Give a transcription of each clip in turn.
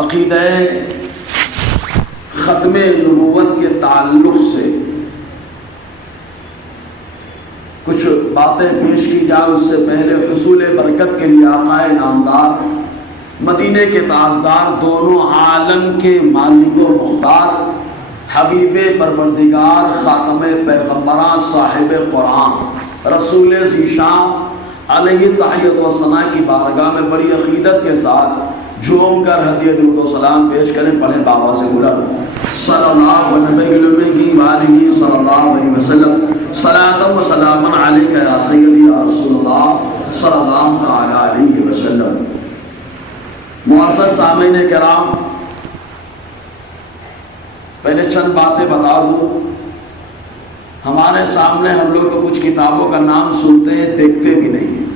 عقیدہ ختم نبوت کے تعلق سے کچھ باتیں پیش کی جائیں، اس سے پہلے حصول برکت کے لیے آقا نامدار مدینے کے تاجدار، دونوں عالم کے مالک و مختار، حبیب پروردگار، خاتم پیغمبران، صاحب قرآن، رسول ذیشان علیہ تحیت و ثنا کی بارگاہ میں بڑی عقیدت کے ساتھ جھوم کر ہدیہ درود و سلام پیش کریں۔ پڑھیں بابا سے بلند صلی اللہ علیہ صلی اللہ علیہ وسلم، صلاۃ و سلام علیک یا سیدی یا رسول اللہ صلی اللہ تعالی علیہ وسلم۔ معزز سامعین کرام، پہلے چند باتیں بتا دوں۔ ہمارے سامنے ہم لوگ تو کچھ کتابوں کا نام سنتے ہیں، دیکھتے بھی نہیں ہیں۔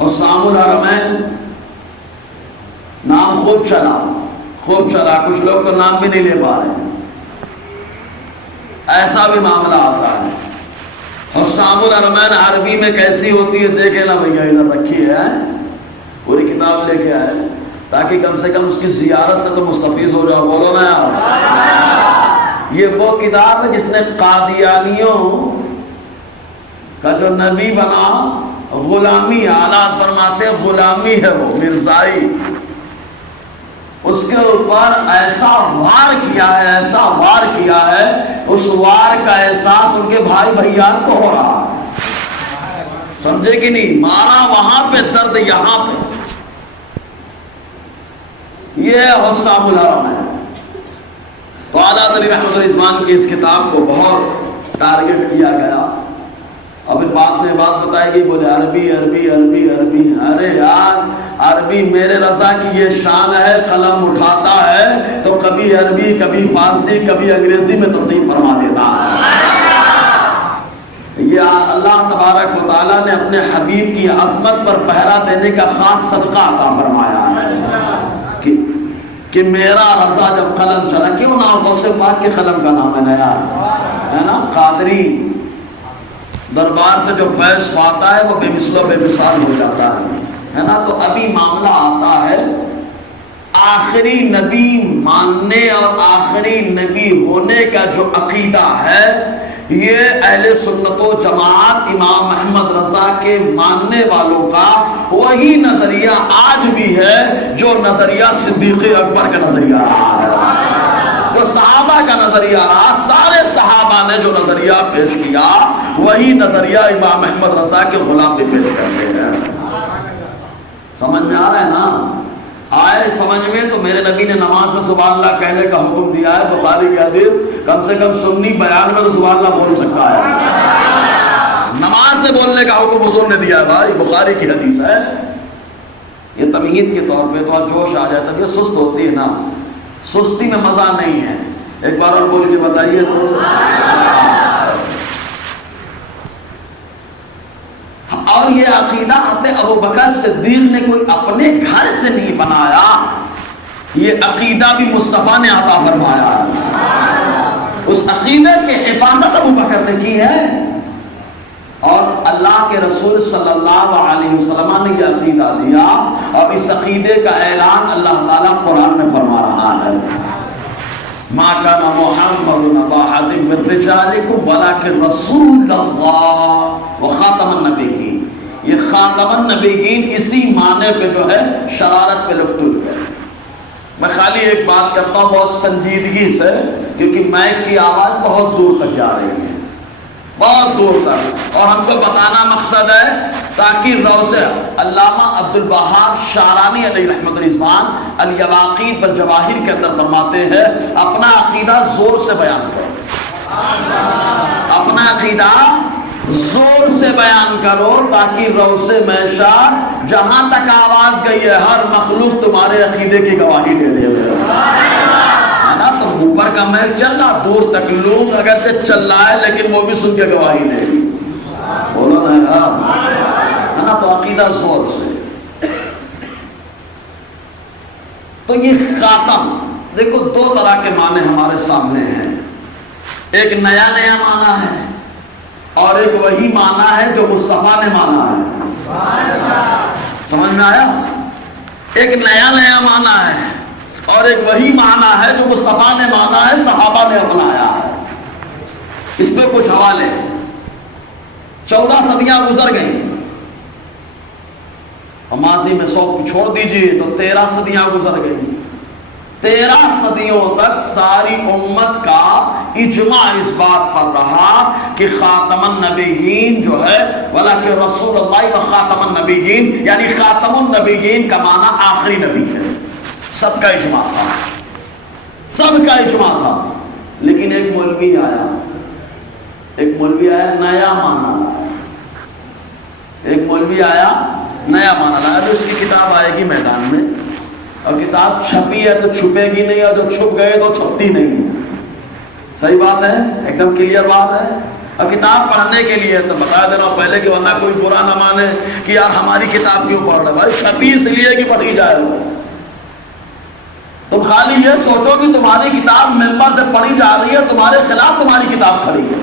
حسام الحرمین نام خوب چلا، کچھ لوگ تو نام بھی نہیں لے پا رہے ہیں، ایسا بھی معاملہ آتا ہے۔ حسام الحرمین عربی میں کیسی ہوتی ہے دیکھیں نا بھیا، ادھر رکھی ہے، پوری کتاب لے کے آئے تاکہ کم سے کم اس کی زیارت سے تو مستفیض ہو جاؤ۔ بولو نا یار، یہ وہ کتاب ہے جس نے قادیانیوں کا جو نبی بنا غلامی، آلات فرماتے غلامی ہے، وہ مرزائی، اس کے اوپر ایسا وار کیا ہے، اس وار کا احساس ان کے بھائی بھائیات کو ہو رہا ہے، سمجھے کہ نہیں؟ مارا وہاں پہ، درد یہاں پہ۔ یہ حسام الحرم ہے۔ تو اعلیٰ حضرت رحمت الرضوان کی اس کتاب کو بہت ٹارگٹ کیا گیا، اور پھر بعد میں بات بتائی گئی، بولے عربی عربی عربی عربی۔ ارے یار، عربی میرے رضا کی یہ شان ہے، قلم اٹھاتا ہے تو کبھی عربی، کبھی فارسی، کبھی انگریزی میں تصریف فرما دیتا ہے۔ یہ اللہ تبارک و تعالیٰ نے اپنے حبیب کی عظمت پر پہرا دینے کا خاص صدقہ عطا فرمایا ہے کہ میرا رضا جب قلم چلا، کیوں نہ غوث پاک کے قلم کا نام ہے نا یار، ہے نا؟ قادری دربار سے جو فیض پاتا ہے وہ بے مثل و بے مثال ہو جاتا ہے نا؟ تو ابھی معاملہ آتا ہے آخری نبی ماننے اور آخری نبی ہونے کا جو عقیدہ ہے، یہ اہل سنت و جماعت امام احمد رضا کے ماننے والوں کا وہی نظریہ آج بھی ہے جو نظریہ صدیق اکبر کا نظریہ رہا ہے، جو صحابہ کا نظریہ رہا۔ سارے صحابہ نے جو نظریہ پیش کیا وہی نظریہ امام احمد رضا کے غلام بھی پیش کرتے ہیں۔ سمجھ میں آ رہا ہے نا؟ آئے سمجھ میں؟ تو میرے نبی نے نماز میں سبحان اللہ کہنے کا حکم دیا ہے، بخاری کی حدیث، کم سے کم سنی بیان میں تو سبحان اللہ بول سکتا ہے، نماز میں بولنے کا حکم حضور نے دیا ہے بھائی، بخاری کی حدیث ہے۔ یہ تمہید کے طور پہ تو جوش آ جاتا ہے، یہ سست ہوتی ہے نا، سستی میں مزہ نہیں ہے۔ ایک بار اور بول کے بتائیے تو۔ اور یہ عقیدہ حضرت ابوبکر صدیق نے کوئی اپنے گھر سے نہیں بنایا، یہ عقیدہ بھی مصطفیٰ نے عطا فرمایا ہے۔ اس عقیدے کی حفاظت ابوبکر نے کی ہے، اور اللہ کے رسول صلی اللہ علیہ وسلم نے یہ عقیدہ دیا، اور اس عقیدے کا اعلان اللہ تعالیٰ قرآن میں فرما رہا ہے۔ ما کان محمد ابا احد من رجالکم ولکن رسول اللہ وخاتم النبیین۔ یہ خاتم النبیین اسی معنی پہ جو ہے شرارت پہ لوگ ٹوٹ گئے۔ میں خالی ایک بات کرتا ہوں بہت سنجیدگی سے، کیونکہ مائک کی آواز بہت دور تک جا رہی ہے، بہت دور تک، اور ہم کو بتانا مقصد ہے تاکہ روز علامہ عبدالوہاب شعرانی علیہ رحمت الرضوان الیواقیت والجواہر کے اندر فرماتے ہیں اپنا عقیدہ زور سے بیان کرو، اپنا عقیدہ زور سے بیان کرو، تاکہ روز محشر جہاں تک آواز گئی ہے ہر مخلوق تمہارے عقیدے کی گواہی دے دے۔ تو اوپر کا محل چل رہا، دور تک لوگ اگرچہ چل رہا ہے لیکن وہ بھی سن کے گواہی دے گی۔ بولو نا یار، ہے نا؟ تو عقیدہ زور سے۔ تو یہ خاتم، دیکھو دو طرح کے معنی ہمارے سامنے ہیں، ایک نیا معنی ہے اور ایک وہی معنی ہے جو مصطفیٰ نے مانا ہے۔ سمجھ میں آیا؟ ایک نیا نیا معنی ہے اور ایک وہی معنی ہے جو مصطفیٰ نے مانا ہے، صحابہ نے اپنایا ہے۔ اس پہ کچھ حوالے۔ 14 صدیاں گزر گئیں، ماضی میں 100 چھوڑ دیجئے تو 13 صدیاں گزر گئیں۔ 13 صدیوں تک ساری امت کا اجماع اس بات پر رہا کہ خاتم النبیین جو ہے وَلَكِنْ رسول اللہ و خاتم النبیین، یعنی خاتم النبیین کا معنی آخری نبی ہے۔ سب کا اجماع تھا، سب کا اجماع تھا، لیکن ایک مولوی آیا نیا معنی لایا، ایک مولوی آیا نیا معنی لایا۔ تو اس کی کتاب آئے گی میدان میں، اور کتاب چھپی ہے تو چھپے گی نہیں، اور جو چھپ گئے تو چھپتی نہیں۔ صحیح بات ہے، ایک دم کلیئر بات ہے۔ اور کتاب پڑھنے کے لیے تو بتا دے رہا ہوں پہلے کہ ورنہ کوئی برا نہ مانے کہ یار ہماری کتاب کیوں پڑھ رہے، بھائی چھپی اس لیے کہ پڑھی جائے وہ۔ تم خالی یہ سوچو کہ تمہاری کتاب ممبر سے پڑھی جا رہی ہے، تمہارے خلاف تمہاری کتاب کھڑی ہے،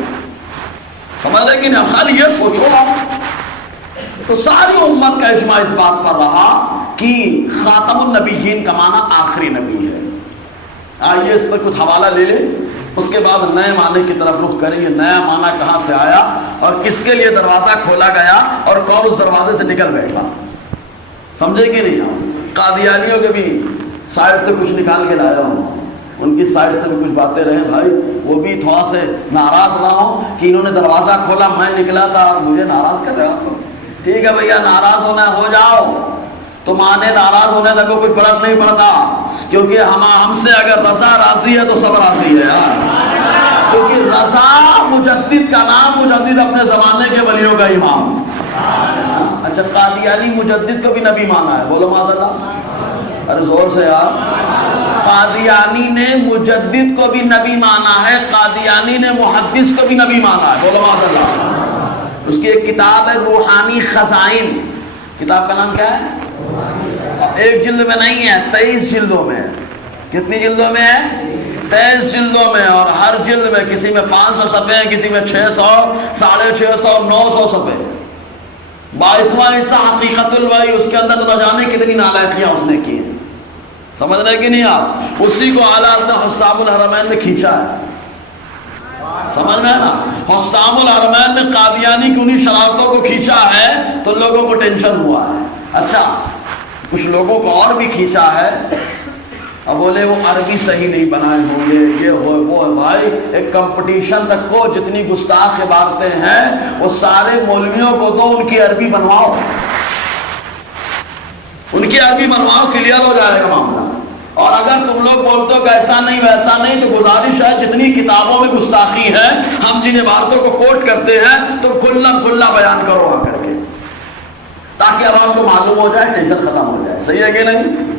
سمجھ رہے کہ نہیں؟ خالی یہ سوچو آپ۔ تو ساری امت کا اجماع اس بات پر رہا کہ خاتم النبیین کا معنی آخری نبی ہے۔ آئیے اس پر کچھ حوالہ لے لیں، اس کے بعد نئے معنی کی طرف رخ کریں گے۔ نیا معنی کہاں سے آیا اور کس کے لیے دروازہ کھولا گیا اور کون اس دروازے سے نکل بیٹھا، سمجھے کہ نہیں؟ قادیانیوں کے بھی سائڈ سے کچھ نکال کے لایا ہوں، ان کی سائڈ سے بھی کچھ باتیں رہیں بھائی، وہ بھی تھوڑا سے ناراض نہ ہوں کہ انہوں نے دروازہ کھولا، میں نکلا تھا اور مجھے ناراض کر رہے ہو۔ ٹھیک ہے بھیا، ناراض ہونا ہو جاؤ، تمہارے ناراض ہونے تک کوئی فرق نہیں پڑتا، کیونکہ ہم سے اگر رضا راضی ہے تو سب راضی ہے یار، کیونکہ رضا مجدد کا نام، مجدد اپنے زمانے کے ولیوں کا امام۔ اچھا، قادیانی مجدد کو بھی نبی مانا ہے، بولو معاذ اللہ، ارے زور سے یار۔ قادیانی نے مجدد کو بھی نبی مانا ہے، قادیانی نے محدث کو بھی نبی مانا ہے، بولو معاذ اللہ۔ اس کی ایک کتاب ہے روحانی خزائن، کتاب کا نام کیا ہے؟ ایک جلد میں نہیں ہے، 23 جلدوں میں۔ کتنی جلدوں میں ہے؟ 23 جلدوں میں، اور ہر جلد میں کسی میں 500 صفحے ہیں، کسی میں 600، 650، 900 صفحے۔ 22واں حصہ حقیقت الوحی، اس کے اندر نہ جانے کتنی نالائقیاں اس نے کی ہیں، سمجھ رہے کہ نہیں آپ؟ اسی کو اعلیٰ حضرت حسام الحرمین نے کھینچا ہے، سمجھ میں ہے نا؟ حسام الحرمین نے قادیانی کی انہی شرارتوں کو کھینچا ہے تو لوگوں کو ٹینشن ہوا ہے۔ اچھا، کچھ لوگوں کو اور بھی کھینچا ہے، اب بولے وہ عربی صحیح نہیں بنائے ہوں گے، یہ ہو وہ ہے۔ بھائی ایک کمپٹیشن رکھو، جتنی گستاخ عبارتیں ہیں وہ سارے مولویوں کو دو، ان کی عربی بنواؤ، ان کی عربی بنواؤ، کلیئر ہو جائے گا معاملہ۔ اور اگر تم لوگ بولتے ہو کہ ایسا نہیں ویسا نہیں، تو گزارش ہے جتنی کتابوں میں گستاخی ہے، ہم جن عبارتوں کو کوٹ کرتے ہیں تو کھلا بیان کرو آ کر کے، تاکہ عوام کو معلوم ہو جائے، ٹینشن ختم ہو جائے۔ صحیح ہے کہ نہیں؟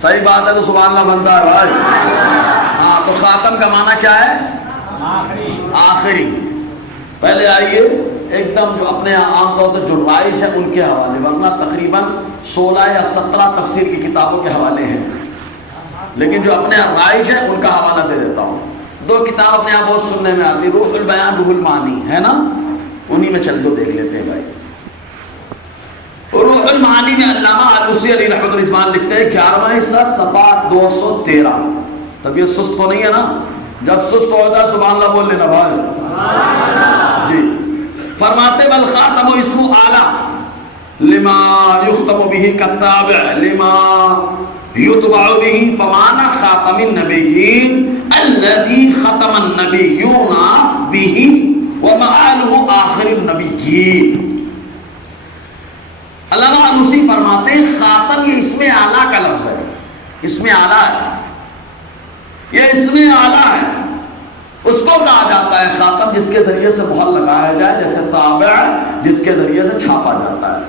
صحیح بات ہے تو سبحان اللہ بنتا ہے بھائی۔ ہاں، تو خاتم کا معنی کیا ہے؟ آخری۔ پہلے آئیے ایک دم جو اپنے عام طور سے جو رائج ہے ان کے حوالے، ورنہ تقریباً 16 یا 17 تفسیر کی کتابوں کے حوالے ہیں، لیکن جو اپنے رائج ہے ان کا حوالہ دے دیتا ہوں۔ 2 کتاب اپنے آپ بہت سننے میں آتی، روح البیان، روح المعانی، ہے نا؟ انہی میں چل دو دیکھ لیتے ہیں بھائی۔ روح المعانی میں علامہ علوسی علی رحمۃ الرحمٰن لکھتے ہیں 11واں حصہ صفحہ 213۔ طبیعت سست تو نہیں ہے نا؟ جب سست ہو جائے سبحان اللہ بول لینا بھائی جی۔ فرماتے والخاتم اسم اعلیٰ لما یختم به کالتابع لما یتبع به، فمعنى خاتم النبیین الذي ختم النبیون به ومآلہ آخر النبیین۔ علامہ علوسی فرماتے ہیں خاتم یہ اسم اعلیٰ کا لفظ ہے، اسم اعلیٰ ہے، یہ اسم اعلیٰ ہے۔ اس کو کہا جاتا ہے خاتم جس کے ذریعے سے مہر لگایا جائے، جیسے طابع جس کے ذریعے سے چھاپا جاتا ہے۔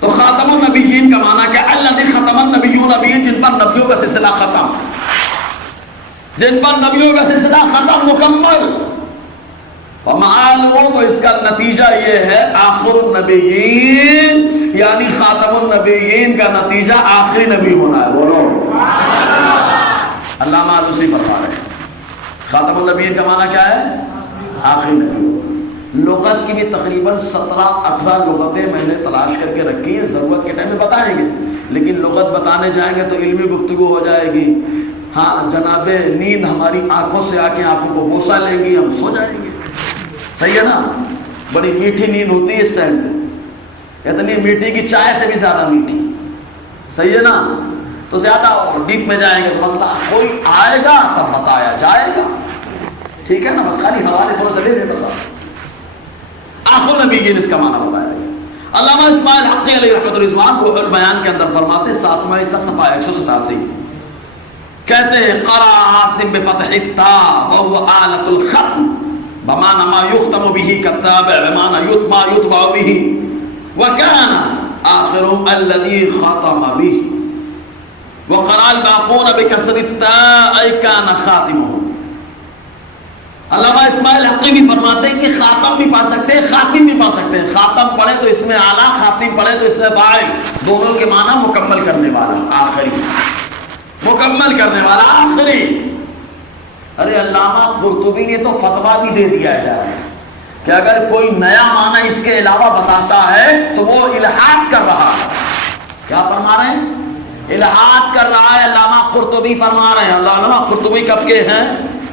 تو خاتم النبیین کا معنی کیا؟ الذی ختم النبیون بھی، جن پر نبیوں کا سلسلہ ختم، جن پر نبیوں کا سلسلہ ختم مکمل۔ ومعلوم، تو اس کا نتیجہ یہ ہے آخر النبیین، یعنی خاتم النبیین کا نتیجہ آخری نبی ہونا ہے۔ بولو علامہ علوسی فرما رہے ہیں خاتم النبیین کا معنی کیا ہے؟ آخری نبی۔ لغت کی بھی تقریباً 17-18 لغتیں میں نے تلاش کر کے رکھی ہیں، ضرورت کے ٹائم میں بتائیں گے، لیکن لغت بتانے جائیں گے تو علمی گفتگو ہو جائے گی. ہاں جناب، نیند ہماری آنکھوں سے آ کے آنکھوں کو بوسہ لیں گی، ہم سو جائیں گے. صحیح ہے نا؟ بڑی میٹھی نیند ہوتی ہے اس ٹائم پہ، اتنی میٹھی کہ چائے سے بھی زیادہ میٹھی. صحیح ہے نا؟ تو زیادہ ڈیپ میں جائیں گے تو مسئلہ کوئی آئے گا تب بتایا جائے گا. ٹھیک ہے نا؟ بس خالی حوالے تھوڑا سا دے دیں بس. آخر نبی کی اس کا معنی بتایا گیا. علامہ اسماعیل حقی علیہ رحمۃ الرضوان روح البیان کے اندر فرماتے 7واں حصہ صفحہ 187 کہتے ہیں قرأ عاصم بفتح التاء وهو آلة الختم بمعنى ما يختم به كالتابع بمعنى ما يتبع به وكان آخر الذي ختم به وقرأ الباقون بكسر التاء أي كان خاتمه. علامہ اسماعیل حقی بھی فرماتے ہیں کہ خاتم بھی پا سکتے ہیں، خاتم بھی پا سکتے ہیں. خاتم پڑھے تو اس میں اعلیٰ، خاتم پڑھے تو اس میں باعث، دونوں کے معنی مکمل کرنے والا، آخری، مکمل کرنے والا، آخری. ارے علامہ قرطبی نے تو فتویٰ بھی دے دیا ہے کہ اگر کوئی نیا معنی اس کے علاوہ بتاتا ہے تو وہ الحاد کر رہا ہے. کیا فرما رہے ہیں؟ الحاد کر رہا ہے. علامہ قرطبی فرما رہے ہیں. علامہ قرطبی کب کے ہیں؟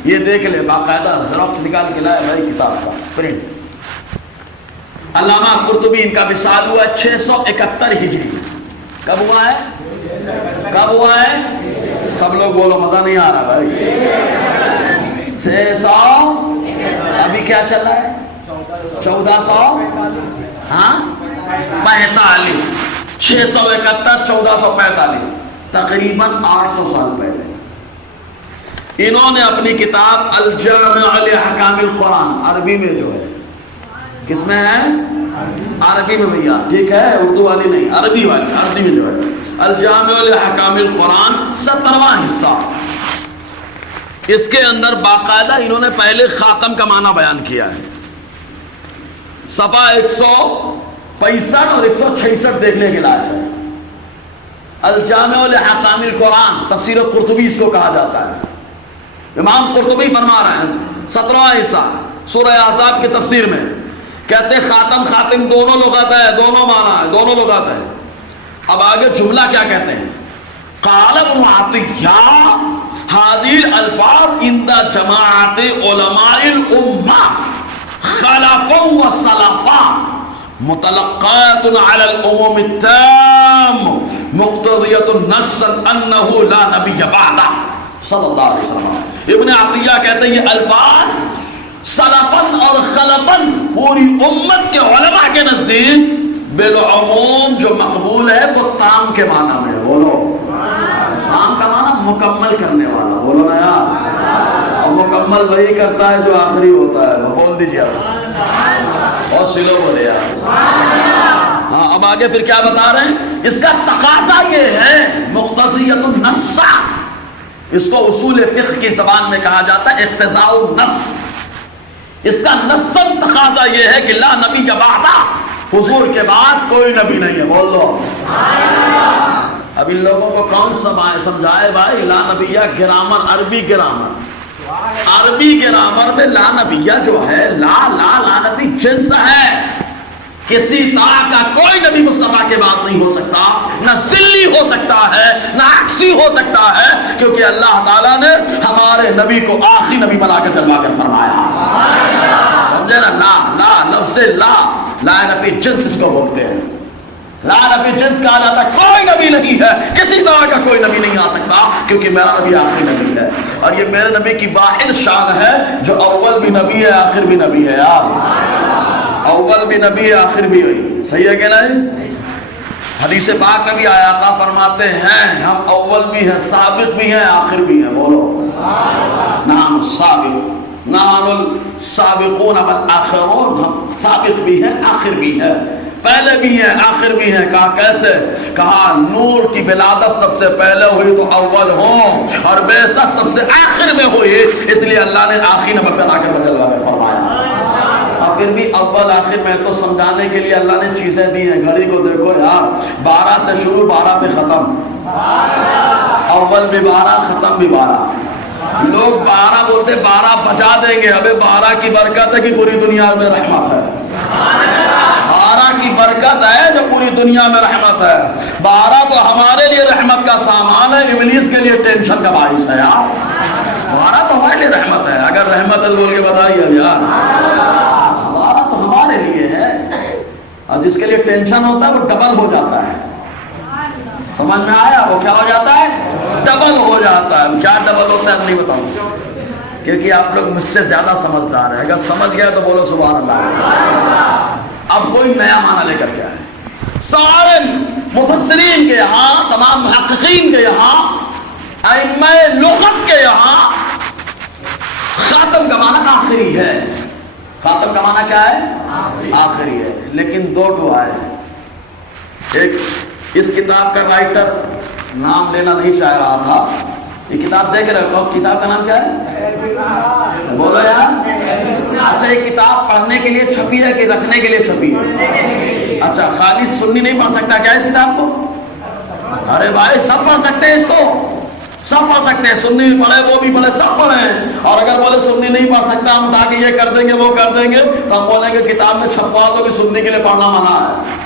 یہ دیکھ لے، باقاعدہ زیروکس نکال کے لائے بھائی کتاب کا پرنٹ. علامہ قرطبی ان کا وصال ہوا 671 ہجری. کب ہوا ہے؟ کب ہوا ہے؟ سب لوگ بولو، مزہ نہیں آ رہا بھائی. 600 ابھی کیا چل رہا ہے؟ 1400 ہاں 45. 671 1445 تقریباً 800 سال پہلے انہوں نے اپنی کتاب الجامع لأحکام القرآن، عربی میں جو ہے، کس میں ہے؟ عربی میں بھیا، ٹھیک ہے، اردو والی نہیں، عربی والی، عربی میں جو ہے الجامع لأحکام القرآن 17واں حصہ. اس کے اندر باقاعدہ انہوں نے پہلے خاتم کا معنی بیان کیا ہے. صفحہ 165 اور 166 دیکھنے کے لائق ہے. الجامع لأحکام القرآن، تفسیر قرطبی اس کو کہا جاتا ہے. امام قرطبی فرما رہے ہیں 17واں حصہ سورہ احزاب کی تفسیر میں، کہتے خاتم خاتم دونوں لغت ہے، دونوں معنی ہے، دونوں لغت ہے. اب آگے جملہ کیا کہتے ہیں؟ قال ابن عطیہ هذه الالفاظ عند جماعت علماء الامہ خلفا وسلفا متلقات على العموم التام مقتضیۃ النص انه لا نبی بعدہ صلی اللہ علیہ وسلم. ابن عطیہ کہتے ہیں یہ الفاظ سلفن اور خلفن پوری امت کے علماء کے نزدیک بالعموم جو مقبول ہے وہ تام کے معنی میں ہے. بولو تام کا معنی مکمل کرنے والا. بولو نا یار، اور مکمل وہی کرتا ہے جو آخری ہوتا ہے. وہ بول دیجیے اور سلو بولے یار. ہاں اب آگے پھر کیا بتا رہے ہیں؟ اس کا تقاضا یہ ہے مقتضیۃ النص، اس کو اصول فقہ کی زبان میں کہا جاتا ہے اقتضاء النص. اس کا نصاً تقاضا یہ ہے کہ لا نبی بعدہ، حضور کے بعد کوئی نبی نہیں ہے. بول دو اب ان لوگوں کو کون سمجھائے بھائی؟ لا نبیہ گرامر، عربی گرامر، عربی گرامر میں لا نبیہ جو ہے لا نبی جنس ہے. کسی طرح کا کوئی نبی مصطفیٰ کے بعد نہیں ہو سکتا، نہ ذلی ہو سکتا ہے نہ عکسی ہو سکتا ہے، کیونکہ اللہ تعالیٰ نے ہمارے نبی کو آخری نبی بنا کر چلوا کر فرمایا. سمجھے نا؟ لا لفظ لا نفی جنس اس کو بولتے ہیں. لا نفی جنس کہا جاتا ہے کوئی نبی نہیں ہے، کسی طرح کا کوئی نبی نہیں آ سکتا کیونکہ میرا نبی آخری نبی ہے. اور یہ میرے نبی کی واحد شان ہے جو اول بھی نبی ہے آخر بھی نبی ہے. یار اول بھی نبی ہے آخر بھی ہوئی. صحیح ہے کہ نہیں؟ حدیث پاک میں بھی آیا، آقا فرماتے ہیں ہم اول بھی ہیں، سابق بھی ہیں، آخر بھی ہیں. بولو نحن السابق، نحن السابقون والآخرون، ہم سابق بھی ہیں آخر بھی ہیں، پہلے بھی ہیں آخر بھی ہیں. کہا کیسے؟ کہا نور کی ولادت سب سے پہلے ہوئی تو اول ہوں، اور بعثت سب سے آخر میں ہوئی، اس لیے اللہ نے آخری نبی بنا کر بدلوا میں فرمایا. اور پھر بھی اول آخر میں تو سمجھانے کے لیے اللہ نے چیزیں دی ہیں. گھڑی کو دیکھو یار، 12 سے شروع 12 پہ ختم، اول بھی 12 ختم بھی 12. لوگ 12 بولتے 12 بچا دیں گے. ابے 12 کی برکت ہے کہ پوری دنیا میں رحمت ہے. 12 کی برکت ہے جو پوری دنیا میں رحمت ہے. 12 تو ہمارے لیے رحمت کا سامان ہے, ابلیس کے لیے ٹینشن کا باعث ہے یار. 12 تو ہمارے لیے رحمت ہے. اگر رحمت ہے بول کے بتائیے یار. 12 تو ہمارے لیے ہے, اور جس کے لیے ٹینشن ہوتا ہے وہ ڈبل ہو جاتا ہے. سمجھ میں آیا؟ وہ کیا ہو جاتا ہے؟ ڈبل ہو جاتا ہے. کیا ڈبل ہوتا ہے نہیں بتاؤں, کیونکہ آپ لوگ مجھ سے زیادہ سمجھدار ہیں. اگر سمجھ گیا تو بولو سبحان اللہ. اب کوئی نیا معنی لے کر کے آئے. سارے مفسرین کے یہاں, تمام محققین کے یہاں, ائمہ لغت کے یہاں خاتم کا معنی آخری ہے. خاتم کا معنی کیا ہے؟ آخری ہے. لیکن دو ٹو آئے. ایک اس کتاب کا رائٹر, نام لینا نہیں چاہ رہا تھا. یہ کتاب دیکھ رہے ہو, کتاب کا نام کیا ہے؟ بولو یار. اچھا, یہ کتاب پڑھنے کے لیے چھپی ہے کہ رکھنے کے لیے چھپی ہے؟ اچھا, خالی سنی نہیں پڑھ سکتا کیا اس کتاب کو؟ ارے بھائی سب پڑھ سکتے ہیں اس کو, سب پڑھ سکتے ہیں. سنی بھی پڑھے, وہ بھی پڑھے, سب پڑھیں. اور اگر بولے سنی نہیں پڑھ سکتا, ہم اٹھا کے یہ کر دیں گے وہ کر دیں گے, تو ہم بولیں گے کتاب میں چھپوا دو کہ سننے کے لیے پڑھنا منع ہے.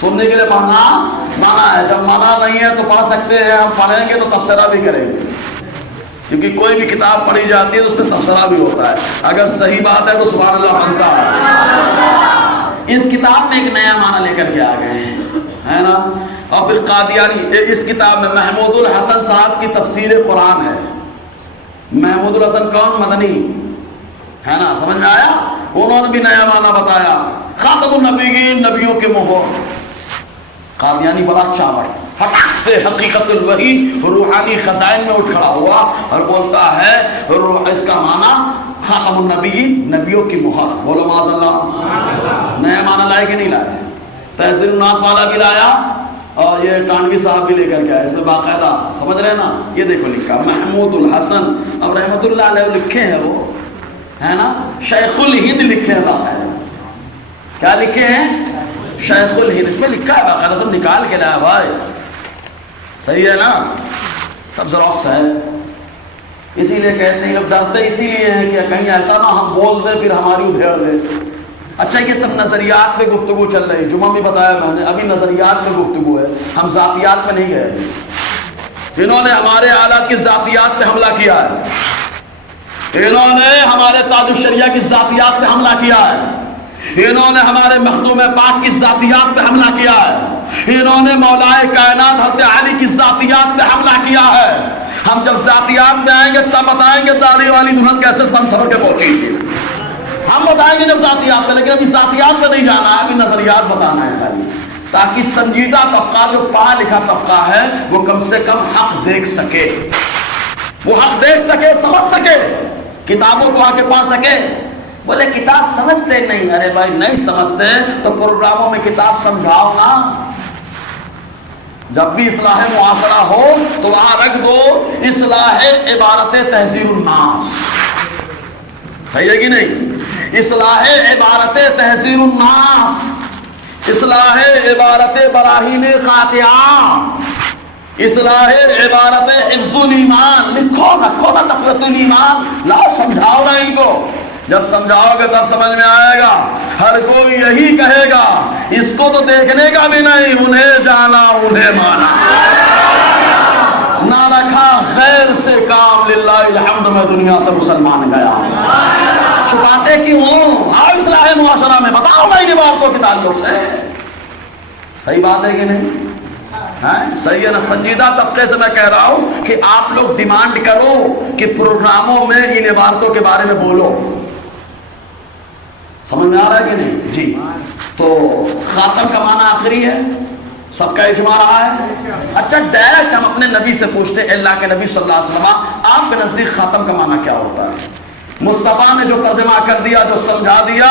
سننے کے لیے پڑھنا منع ہے. جب منع نہیں ہے تو پڑھ سکتے ہیں. ہم پڑھیں گے تو تفسیرہ بھی کریں گے, کیونکہ کوئی بھی کتاب پڑھی جاتی ہے تو اس میں تفسیرہ بھی ہوتا ہے. اگر صحیح بات ہے تو سبحان اللہ بنتا ہے. اس کتاب میں ایک نیا معنی لے کر کے آ گئے ہیں, ہے نا. اور پھر قادیانی, اس کتاب میں محمود الحسن صاحب کی تفسیر قرآن ہے. محمود الحسن کون؟ مدنی, ہے نا. سمجھ میں آیا؟ انہوں نے بھی نیا معنی بتایا. خاتم النبیین, نبیوں کے مہر. قادیانی بڑا چاوڑ, فٹاک سے حقیقت الوحی روحانی خزائن میں اٹھ کھڑا ہوا اور بولتا ہے اس کا معنی خاتم النبیین, نبیوں کی مہر. بولو معاذ اللہ. نیا معنی لائے کہ نہیں لائے؟ تحذیر الناس والا بھی لایا, اور یہ ٹانوی صاحب بھی لے کر کے آئے. اس میں باقاعدہ سمجھ رہے نا, یہ دیکھو لکھا محمود الحسن. اب رحمت اللہ علیہ لکھے ہیں وہ, ہے نا. شیخ الہند لکھے ہیں باقاعدہ. کیا لکھے ہیں؟ شیخ الہند. اس میں لکھا ہے باقاعدہ, سب نکال کے لایا بھائی. صحیح ہے نا, سب زراکس ہے. اسی لیے کہتے ہیں لوگ ڈرتے اسی لیے ہیں کہ کہیں ایسا نہ ہم بول دیں پھر ہماری ادھیڑ دیں. اچھا, یہ سب نظریات پہ گفتگو چل رہی. جمعہ میں بتایا میں نے, ابھی نظریات پہ گفتگو ہے, ہم ذاتیات پہ نہیں گئے. انہوں نے ہمارے آلات کی ذاتیات پہ حملہ کیا ہے. انہوں نے ہمارے تاج الشریعہ کی ذاتیات پہ حملہ کیا ہے. انہوں نے ہمارے مخدوم پاک کی ذاتیات پہ حملہ کیا ہے. انہوں نے مولائے کائنات حضرت علی کی ذاتیات پہ حملہ کیا ہے. ہم جب ذاتیات پہ آئیں گے تب بتائیں گے داڑھی والی دلہن کیسے سفر کے پہنچی تھی. ہم بتائیں گے جب ذاتیات پہ, لیکن ابھی ذاتیات پہ نہیں جانا ہے, ابھی نظریات بتانا ہے خالی, تاکہ سنجیدہ طبقہ جو پڑھا لکھا طبقہ ہے وہ کم سے کم حق دیکھ سکے. وہ حق دیکھ سکے, سمجھ سکے, کتابوں کو آ کے پڑھ سکے. بولے کتاب سمجھتے نہیں. ارے بھائی نہیں سمجھتے تو پروگراموں میں کتاب سمجھاؤ نا. جب بھی اصلاح معاشرہ ہو تو وہاں رکھ دو اصلاح عبارت تحذیر الناس. صحیح ہے کہ نہیں؟ اصلاح عبارت تحذیر الناس, اصلاح عبارت براہین قاطعہ, اصلاح عبارت حفظ الایمان. لکھو رکھو نا تقویت الایمان, لاؤ سمجھاؤ نا ان کو. جب سمجھاؤ گے تب سمجھ میں آئے گا. ہر کوئی یہی کہے گا, اس کو تو دیکھنے کا بھی نہیں, انہیں جانا انہیں مانا. نہ رکھا خیر سے کام, للہ الحمد میں دنیا سے مسلمان گیا. چھپاتے کیوں ہوں؟ آؤ اصلاح معاشرہ میں بتاؤ نا ان باتوں کے تعلق سے. صحیح بات ہے کہ نہیں؟ صحیح ہے نا. سنجیدہ طبقے سے میں کہہ رہا ہوں کہ آپ لوگ ڈیمانڈ کرو کہ پروگراموں میں ان عبارتوں کے بارے میں بولو. سمجھ میں آ رہا ہے کہ نہیں؟ جی. تو خاتم کا معنی آخری ہے, سب کا اجماع رہا ہے. اچھا, ڈائریکٹ ہم اپنے نبی سے پوچھتے ہیں, اللہ کے نبی صلی اللہ علیہ وسلم آپ کے نزدیک خاتم کا معنی کیا ہوتا ہے؟ مصطفیٰ نے جو ترجمہ کر دیا, جو سمجھا دیا,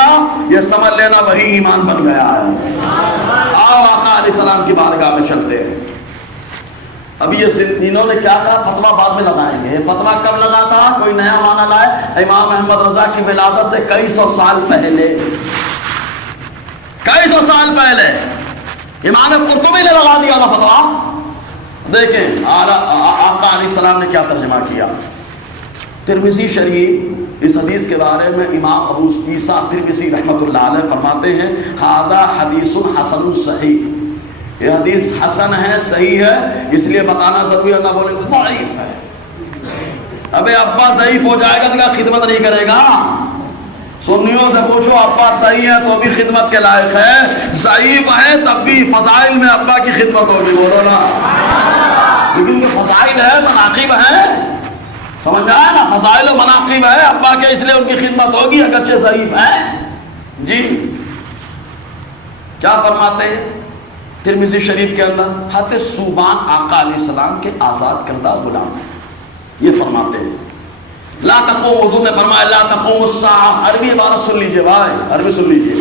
یہ سمجھ لینا وہی ایمان بن گیا ہے. آؤ آقا علیہ السلام کی بارگاہ میں چلتے ہیں. ابھی یہ انہوں نے کیا کہا, فتویٰ بعد میں لگائیں گے. فتویٰ کب لگا تھا؟ کوئی نیا معنی لائے. امام احمد رضا کی ولادت سے کئی سو سال پہلے, کئی سو سال پہلے امام قرطبی نے لگا دیا تھا فتویٰ. دیکھیں آقا علیہ السلام نے کیا ترجمہ کیا. ترمذی شریف اس حدیث کے بارے میں امام ابو عیسیٰ ترمذی رحمۃ اللہ علیہ فرماتے ہیں ھذا حدیث حسن صحیح، یہ حدیث حسن ہے، صحیح ہے. اس لیے بتانا ضروری ہے، نہ بولیں گے ضعیف ہے. ابے ابا ضعیف ہو جائے گا تو کیا خدمت نہیں کرے گا؟ سنیوں سے پوچھو ابا صحیح ہے تو بھی خدمت کے لائق ہے، ضعیف ہے تب بھی فضائل میں ابا کی خدمت ہوگی. بولو نا، لیکن جو فضائل ہے مناقب ہے، سمجھ میں آیا نا، فضائل و مناقب ہے ابا کے، اس لیے ان کی خدمت ہوگی اگرچہ ضعیف ہے. جی کیا فرماتے ہیں ترمذی شریف کے اندر؟ حضرت ثوبان آقا علیہ السلام کے آزاد کردہ غلام ہیں. یہ فرماتے ہیں لا تقوم، حضور نے فرمایا لا تقوم الساعة، عربی عبارت سن لیجئے بھائی، عربی سن لیجئے.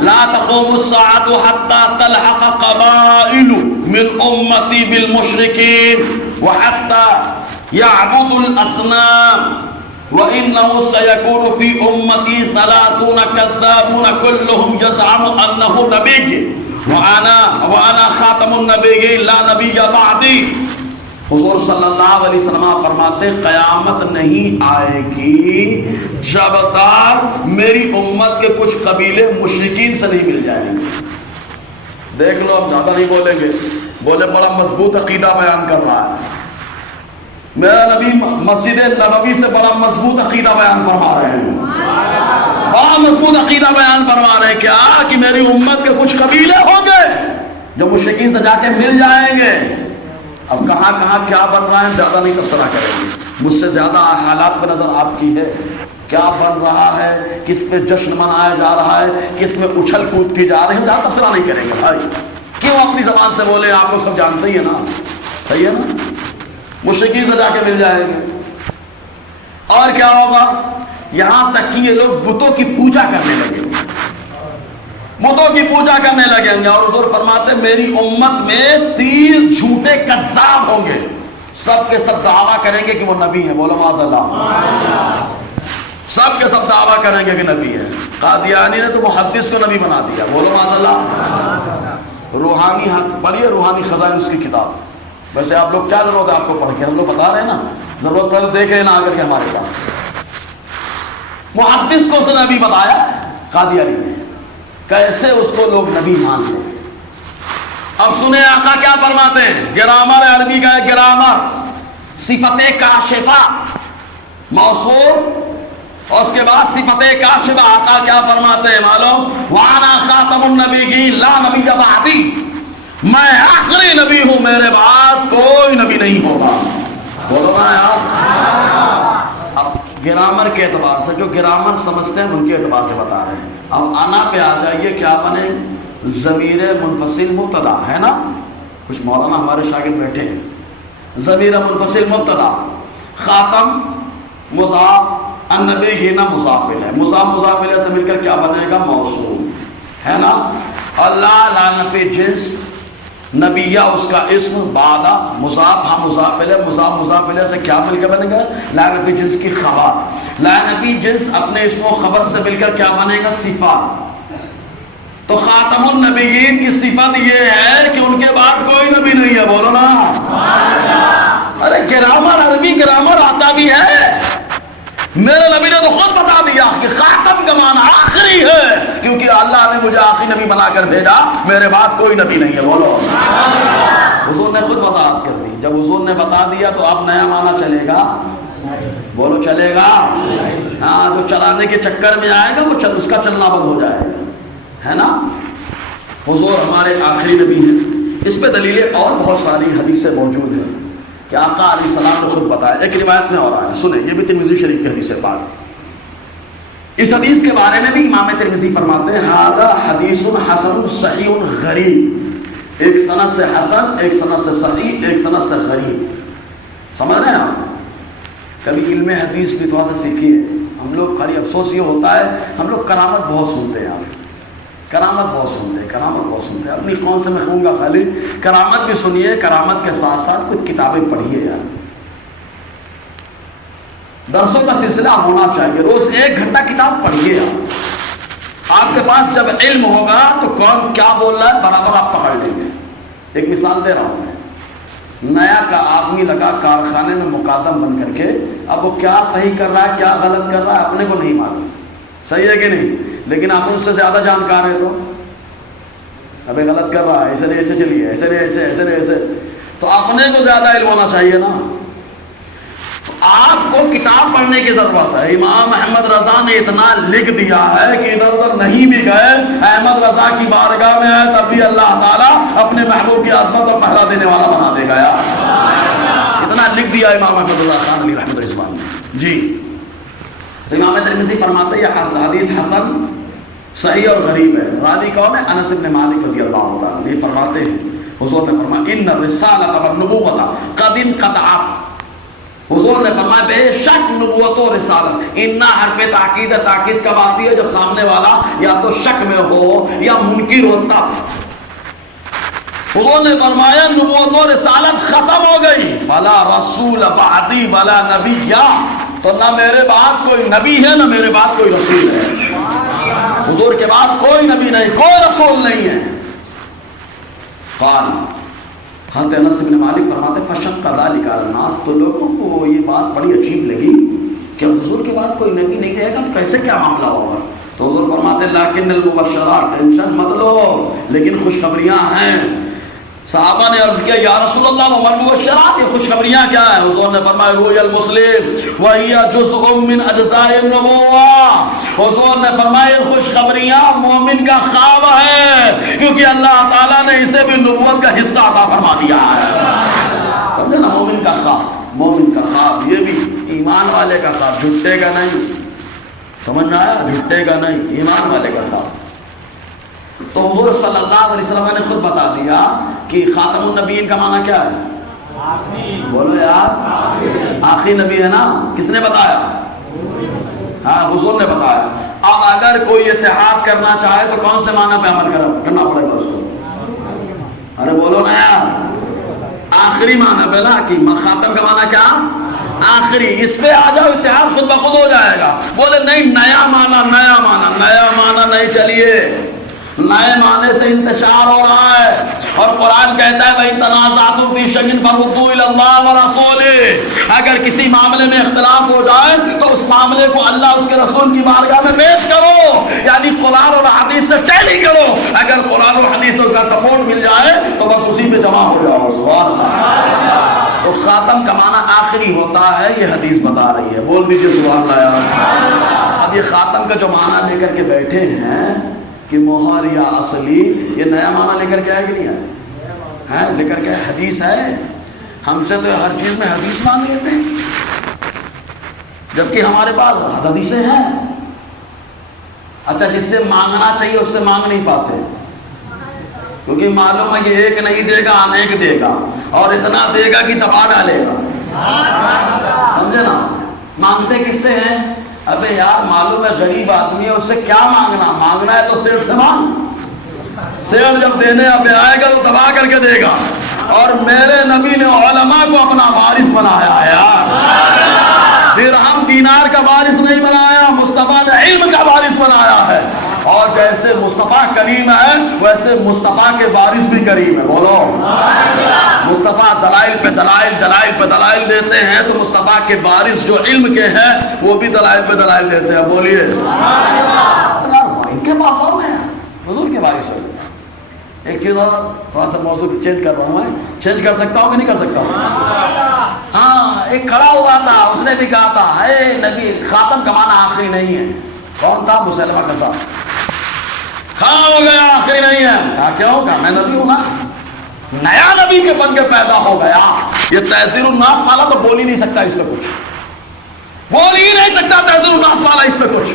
لا تقوم الساعة حتى تلحق قبائل من امتی بالمشرکین وحتى يعبد الاصنام وانه سيكون في امتی 30 كذابون كلهم يزعم انه نبي وانا خاتم النبیین لا نبی بعدی. حضور صلی اللہ علیہ وسلم فرماتے قیامت نہیں آئے گی جب تک میری امت کے کچھ قبیلے مشرکین سے نہیں مل جائیں گے. دیکھ لو اب زیادہ نہیں بولیں گے، بولے بڑا مضبوط عقیدہ بیان کر رہا ہے. میرا نبی مسجد نبوی سے بڑا مضبوط عقیدہ بیان فرما رہے ہیں، بڑا مضبوط عقیدہ بیان فرما رہے ہیں. کیا کہ میری امت کے کچھ قبیلے ہوں گے جو مشرکین سے جا کے مل جائیں گے. اب کہاں کہاں کیا بن رہا ہے زیادہ نہیں تبصرہ کریں گے، مجھ سے زیادہ حالات پہ نظر آپ کی ہے. کیا بن رہا ہے، کس پہ جشن منایا جا رہا ہے، کس میں اچھل کود کی جا رہی ہے، زیادہ تبصرہ نہیں کریں گے بھائی. کیوں اپنی زبان سے بولے، آپ لوگ سب جانتے ہی ہیں نا، صحیح ہے نا. مشرکین سے جا کے مل جائیں گے اور کیا ہوگا، یہاں تک کہ یہ لوگ بتوں کی پوجا کرنے لگے گے، بتوں کی پوجا کرنے لگیں گے. اور حضور فرماتے میری امت میں 30 جھوٹے کذاب ہوں گے، سب کے سب دعویٰ کریں گے کہ وہ نبی ہیں. بولو معاذ اللہ. سب کے سب دعویٰ کریں گے کہ نبی ہے. قادیانی نے تو محدث کو نبی بنا دیا. بولو معاذ اللہ. روحانی پڑھیے روحانی خزائن اس کی کتاب. ویسے آپ لوگ کیا ضرورت ہے آپ کو پڑھ کے، ہم لوگ بتا رہے ہیں نا، ضرورت پڑے تو دیکھ لینا آ کر کے ہمارے پاس. محدث کو اس نے نبی بتایا قادیانی نے، کیسے اس کو لوگ نبی مان لیں. اب سنیں آقا کیا فرماتے ہیں. گرامر عربی کا ہے گرامر، صفت کاشفہ موصوف اور اس کے بعد صفت کاشفہ. آقا کیا فرماتے ہیں معلوم؟ وانا خاتم النبیین لا نبی بعدی، میں آخری نبی ہوں، میرے بعد کوئی نبی نہیں ہوگا. بولو نا یار. اب گرامر کے اعتبار سے، جو گرامر سمجھتے ہیں ان کے اعتبار سے بتا رہے ہیں. اب آنا پہ آ جائیے، کیا بنے؟ ضمیر منفصل مبتدا ہے نا، کچھ مولانا ہمارے شاگرد بیٹھے ہیں. ضمیر منفصل مبتدا، خاتم مضاف، النبی یہ نا مضاف الیہ، مضاف مضاف الیہ سے مل کر کیا بنے گا؟ موصوف ہے نا. اللہ لا نفی جنس، نبیہ اس کا اسم، بعد مضاف ہم مضاف الیہ، مضاف مضاف الیہ سے کیا مل کر بنے گا؟ لا نفی جنس کی خبر. لا نفی جنس اپنے اسم و خبر سے مل کر کیا بنے گا؟ صفات. تو خاتم النبیین کی صفت یہ ہے کہ ان کے بعد کوئی نبی نہیں ہے. بولو نا. ارے گرامر عربی گرامر آتا بھی ہے. میرے نبی نے تو خود بتا دیا کہ خاتم کا معنی آخری ہے، کیونکہ اللہ نے مجھے آخری نبی بنا کر بھیجا، میرے بعد کوئی نبی نہیں ہے. بولو. حضور نے خود وضاحت کر دی. جب حضور نے بتا دیا تو اب نیا معنی چلے گا؟ بولو چلے گا. ہاں جو چلانے کے چکر میں آئے گا وہ اس کا چلنا بند ہو جائے گا، ہے نا. حضور ہمارے آخری نبی ہیں. اس پہ دلیلیں اور بہت ساری حدیثیں موجود ہیں کہ آقا علیہ السلام نے خود بتایا. ایک روایت میں اور آیا، سنیں، یہ بھی ترمذی شریف کی حدیث ہے پاک. اس حدیث کے بارے میں بھی امام ترمذی فرماتے ہیں ھذا حدیث حسن صحیح غریب، ایک سند سے حسن، ایک سند سے صحیح، ایک سند سے غریب. سمجھ رہے ہیں آپ؟ کبھی علم حدیث بھی تھوڑا سا سیکھیے. ہم لوگ خالی افسوس یہ ہوتا ہے ہم لوگ کرامت بہت سنتے ہیں. کرامت بہت سنتے ہیں، کرامت بہت سنتے ہیں. اپنی قوم سے میں کہوں گا خالی کرامت بھی سنیے، کرامت کے ساتھ ساتھ کچھ کتابیں پڑھیے یار. درسوں کا سلسلہ ہونا چاہیے، روز 1 گھنٹہ کتاب پڑھیے. آپ کے پاس جب علم ہوگا تو کون کیا بول رہا ہے برابر آپ پکڑ لیں گے. ایک مثال دے رہا ہوں میں. نیا کا آدمی لگا کارخانے میں مقدم بن کر کے، اب وہ کیا صحیح کر رہا ہے کیا غلط کر رہا ہے اپنے کو نہیں معلوم، صحیح ہے کہ نہیں، لیکن آپ ان سے زیادہ جانکار ہے، تو ابھی غلط کر رہا ہے، ایسے نہیں ایسے چلیے، ایسے نہیں ایسے، ایسے نہیں ایسے، تو اپنے کو زیادہ علم ہونا چاہیے نا۔ تو آپ کو کتاب پڑھنے کی ضرورت ہے۔ امام احمد رضا نے اتنا لکھ دیا ہے کہ ادھر ادھر نہیں بھی گئے، احمد رضا کی بارگاہ میں ہے تب بھی اللہ تعالیٰ اپنے محبوب کی عظمت اور پہرا دینے والا بنا دے گا یار، اتنا لکھ دیا امام احمد رضا خان علیہ رحمۃ اللہ نے جی۔ تو امام ترمذی فرماتے ہیں یہ حدیث حسن صحیح اور غریب ہے۔ راوی کون ہے؟ انس بن مالک رضی اللہ تعالیٰ یہ فرماتے ہیں، حضور نے فرمایا ان الرسالۃ والنبوۃ قد انقطعت، حضور نے فرمایا بے شک نبوت و رسالت، انا حرف تاکید ہے، تاکید کب آتی ہے؟ جب سامنے والا یا تو شک میں ہو یا منکر ہو تب۔ حضور نے فرمایا نبوت و رسالت ختم ہو گئی، فلا رسول بعدی ولا نبی، تو نہ میرے بعد کوئی نبی ہے نہ میرے بعد کوئی رسول ہے، حضور کے بعد کوئی نبی نہیں کوئی رسول نہیں ہے۔ قال حضرت انس بن مالک فرماتے فشق ذلك على الناس، تو لوگوں کو یہ بات بڑی عجیب لگی کہ حضور کے بعد کوئی نبی نہیں رہے گا تو کیسے کیا معاملہ ہوگا؟ تو حضور فرماتے لیکن المبشرات، ٹینشن مت لو لیکن خوشخبریاں ہیں۔ صحابہ نے عرض کیا یا رسول اللہ وما المبشرات، یہ خوشخبریاں کیا ہیں؟ حضور نے فرمایا روی المسلم وہی جزء من اجزاء النبوہ، حضور نے فرمایا خوشخبریاں مومن کا خواب ہے، کیونکہ اللہ تعالیٰ نے اسے بھی نبوت کا حصہ عطا فرما دیا ہے، سمجھے نا، مومن کا خواب، مومن کا خواب یہ بھی ایمان والے کا خواب، جھٹے کا نہیں، سمجھ میں آیا، جھٹے کا نہیں، ایمان والے کا خواب۔ تو حضور صلی اللہ علیہ وسلم نے خود بتا دیا کہ خاتم النبیین کا معنی کیا ہے؟ بولو یار، آخری نبی ہے نا، کس نے بتایا؟ ہاں حضور نے بتایا۔ اب اگر کوئی اتحاد کرنا چاہے تو کون سے معنی پہ عمل کرنا پڑے گا اس کو؟ ارے بولو نا یار، آخری معنی پہ نا، کہ خاتم کا معنی کیا؟ آخری، اس پہ آ جاؤ اتحاد خود بخود ہو جائے گا۔ بولے نہیں نیا معنی، نیا معنی، نیا معنی نہیں، چلیے نئے معنی سے انتشار ہو رہا ہے، اور قرآن کہتا ہے بھائی تنازعتم فی شیء فردوہ الی اللہ ورسولہ، اگر کسی معاملے میں اختلاف ہو جائے تو اس معاملے کو اللہ اس کے رسول کی بارگاہ میں پیش کرو، یعنی قرآن اور حدیث سے ٹیلی کرو، اگر قرآن اور حدیث سے اس کا سپورٹ مل جائے تو بس اسی پہ جمع ہو جاؤ، سبحان اللہ۔ تو خاتم کا معنی آخری ہوتا ہے، یہ حدیث بتا رہی ہے، بول دیجئے سبحان اللہ۔ اب یہ خاتم کا جو معنی لے کر کے بیٹھے ہیں کہ مہر یا اصلی، یہ نیا معنی لے کر کے آئے کہ نہیں آئے؟ لے کر کے حدیث ہے، ہم سے تو ہر چیز میں حدیث مانگ لیتے ہیں، جبکہ ہمارے پاس حدیثیں ہیں۔ اچھا جس سے مانگنا چاہیے اس سے مانگ نہیں پاتے، کیونکہ معلوم ہے کہ ایک نہیں دے گا انیک دے گا، اور اتنا دے گا کہ دبا ڈالے گا، سمجھے نا۔ مانگتے کس سے ہیں؟ ابے یار معلوم ہے غریب آدمی ہے، اس سے کیا مانگنا، مانگنا ہے تو سیٹھ سے مانگ، سیٹھ جب دینے اب آئے گا تو دبا کر کے دے گا۔ اور میرے نبی نے علماء کو اپنا وارث بنایا ہے یار، درہم دینار کا وارث نہیں بنایا، مصطفیٰ نے علم کا وارث بنایا ہے، اور جیسے مصطفیٰ کریم ہے ویسے مصطفیٰ کے وارث بھی کریم ہے، بولو مصطفیٰ دلائل پہ دلائل، دلائل پہ دلائل دیتے ہیں، تو مصطفیٰ کے وارث جو علم کے ہیں وہ بھی دلائل پہ دلائل دیتے ہیں، بولیے ان کے پاس آؤ، میں حضور کے وارث ہو۔ ایک چیز اور تھوڑا سا موضوع چینج کر رہا ہوں، میں چینج کر سکتا ہوں کہ نہیں کر سکتا ہوں؟ ہاں ایک کھڑا ہوا تھا، اس نے بھی کہا تھا اے نبی خاتم کا معنی آخری نہیں ہے، کون تھا؟ مسلمہ کذاب، کھڑا ہو گیا آخری نہیں ہے، کہا کیوں؟ کہا میں نبی ہوں نا، نیا نبی کے بن کے پیدا ہو گیا۔ یہ تحذیر الناس والا تو بول ہی نہیں سکتا اس پہ کچھ، بول ہی نہیں سکتا تحذیر الناس والا اس پہ کچھ،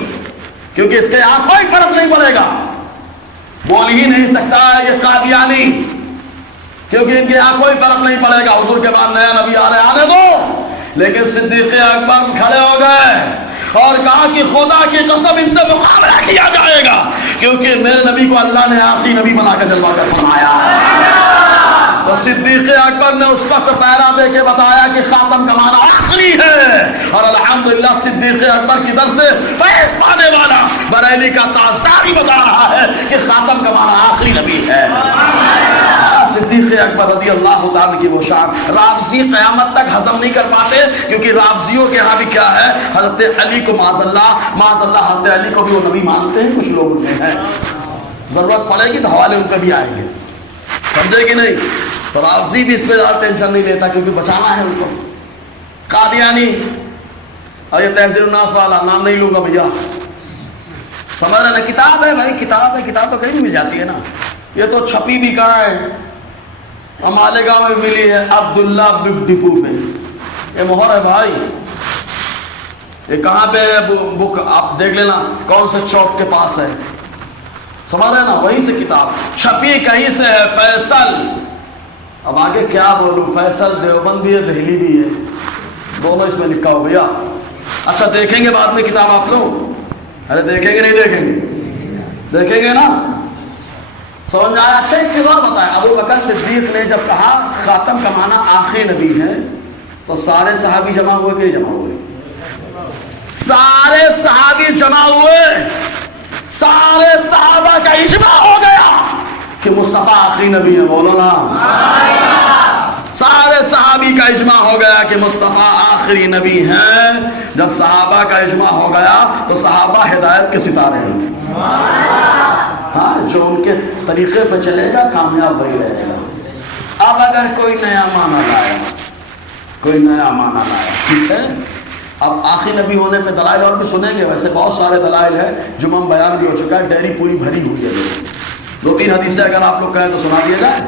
کیونکہ اس کے یہاں کوئی فرق نہیں پڑے گا، بول ہی نہیں سکتا ہے یہ قادیانی، کیونکہ ان کے یہاں کوئی فرق نہیں پڑے گا، حضور کے بعد نیا نبی آ رہے، آنے دو۔ لیکن صدیق اکبر کھڑے ہو گئے اور کہا کہ خدا کی قسم ان سے مقابلہ کیا جائے گا، کیونکہ میرے نبی کو اللہ نے آخری نبی بنا کر جلوہ کر فرمایا۔ تو صدیق اکبر نے اس وقت پیرا دے کے بتایا کہ خاتم کا معنی آخری ہے، اور الحمدللہ صدیق اکبر کی در سے فیض پانے والا بریلی کا تاجدار بھی بتا رہا ہے کہ خاتم کا معنی آخری نبی ہے۔ صدیق اکبر رضی اللہ تعالیٰ کی وہ شان. رافضی قیامت تک ہضم نہیں کر پاتے کیونکہ رافضیوں کے یہاں بھی کیا ہے, حضرت علی کو معاذ اللہ حضرت علی کو بھی وہ نبی مانتے ہیں. کچھ لوگ ان میں ہیں, ضرورت پڑے گی تو حوالے ان کے بھی آئیں گے, سمجھے کہ نہیں. تو رافضی بھی اس پہ زیادہ ٹینشن نہیں لیتا کیونکہ بچانا ہے ان کو. قادیانی اور یہ تحذیر الناس والا, نام نہیں لوں گا بھیا, سمجھ رہے نا. کتاب ہے بھائی, کتاب ہے, کتاب تو کہیں بھی مل جاتی ہے نا. یہ تو چھپی بھی کہاں ہے, مالیگاؤں میں ملی ہے, عبداللہ بک ڈپو پہ. یہ مہر ہے بھائی. یہ کہاں پہ ہے بک, آپ دیکھ لینا کون سے چوک کے پاس ہے, سمجھ رہے نا, وہیں سے کتاب چھپی کہیں سے ہے. فیصل, اب آگے کیا بولوں, فیصل دیوبند بھی ہے, دہلی بھی ہے, دونوں اس میں لکھا ہو بھیا. اچھا دیکھیں گے بعد میں کتاب آپ لوگ, ارے دیکھیں گے نہیں دیکھیں گے, دیکھیں گے نا, سمجھ آیا. اچھا ایک چیز اور بتائیں, ابو بکر صدیق نے جب کہا خاتم کا معنی آخری نبی ہے, تو سارے صحابی جمع ہوئے کہ نہیں جمع ہوئے؟ سارے صحابی جمع ہوئے, سارے صحابہ کا اجماع ہو گیا کہ مصطفیٰ آخری نبی ہے. بولو نا, سارے صحابی کا اجماع ہو گیا کہ مصطفیٰ آخری نبی ہیں. جب صحابہ کا اجماع ہو گیا تو صحابہ ہدایت کے ستارے ہیں. ہاں, جو ان کے طریقے پہ چلے گا کامیاب وہی رہے گا. اب اگر کوئی نیا معنی لایا, کوئی نیا معنی لایا, ٹھیک ہے, اب آخری نبی ہونے پہ دلائل اور بھی سنیں گے. ویسے بہت سارے دلائل ہیں, جمعہ بیان بھی ہو چکا ہے, ڈیری پوری بھری ہوئی ہے. 2-3 حدیثیں اگر آپ لوگ کہیں تو سنا دیا جائے.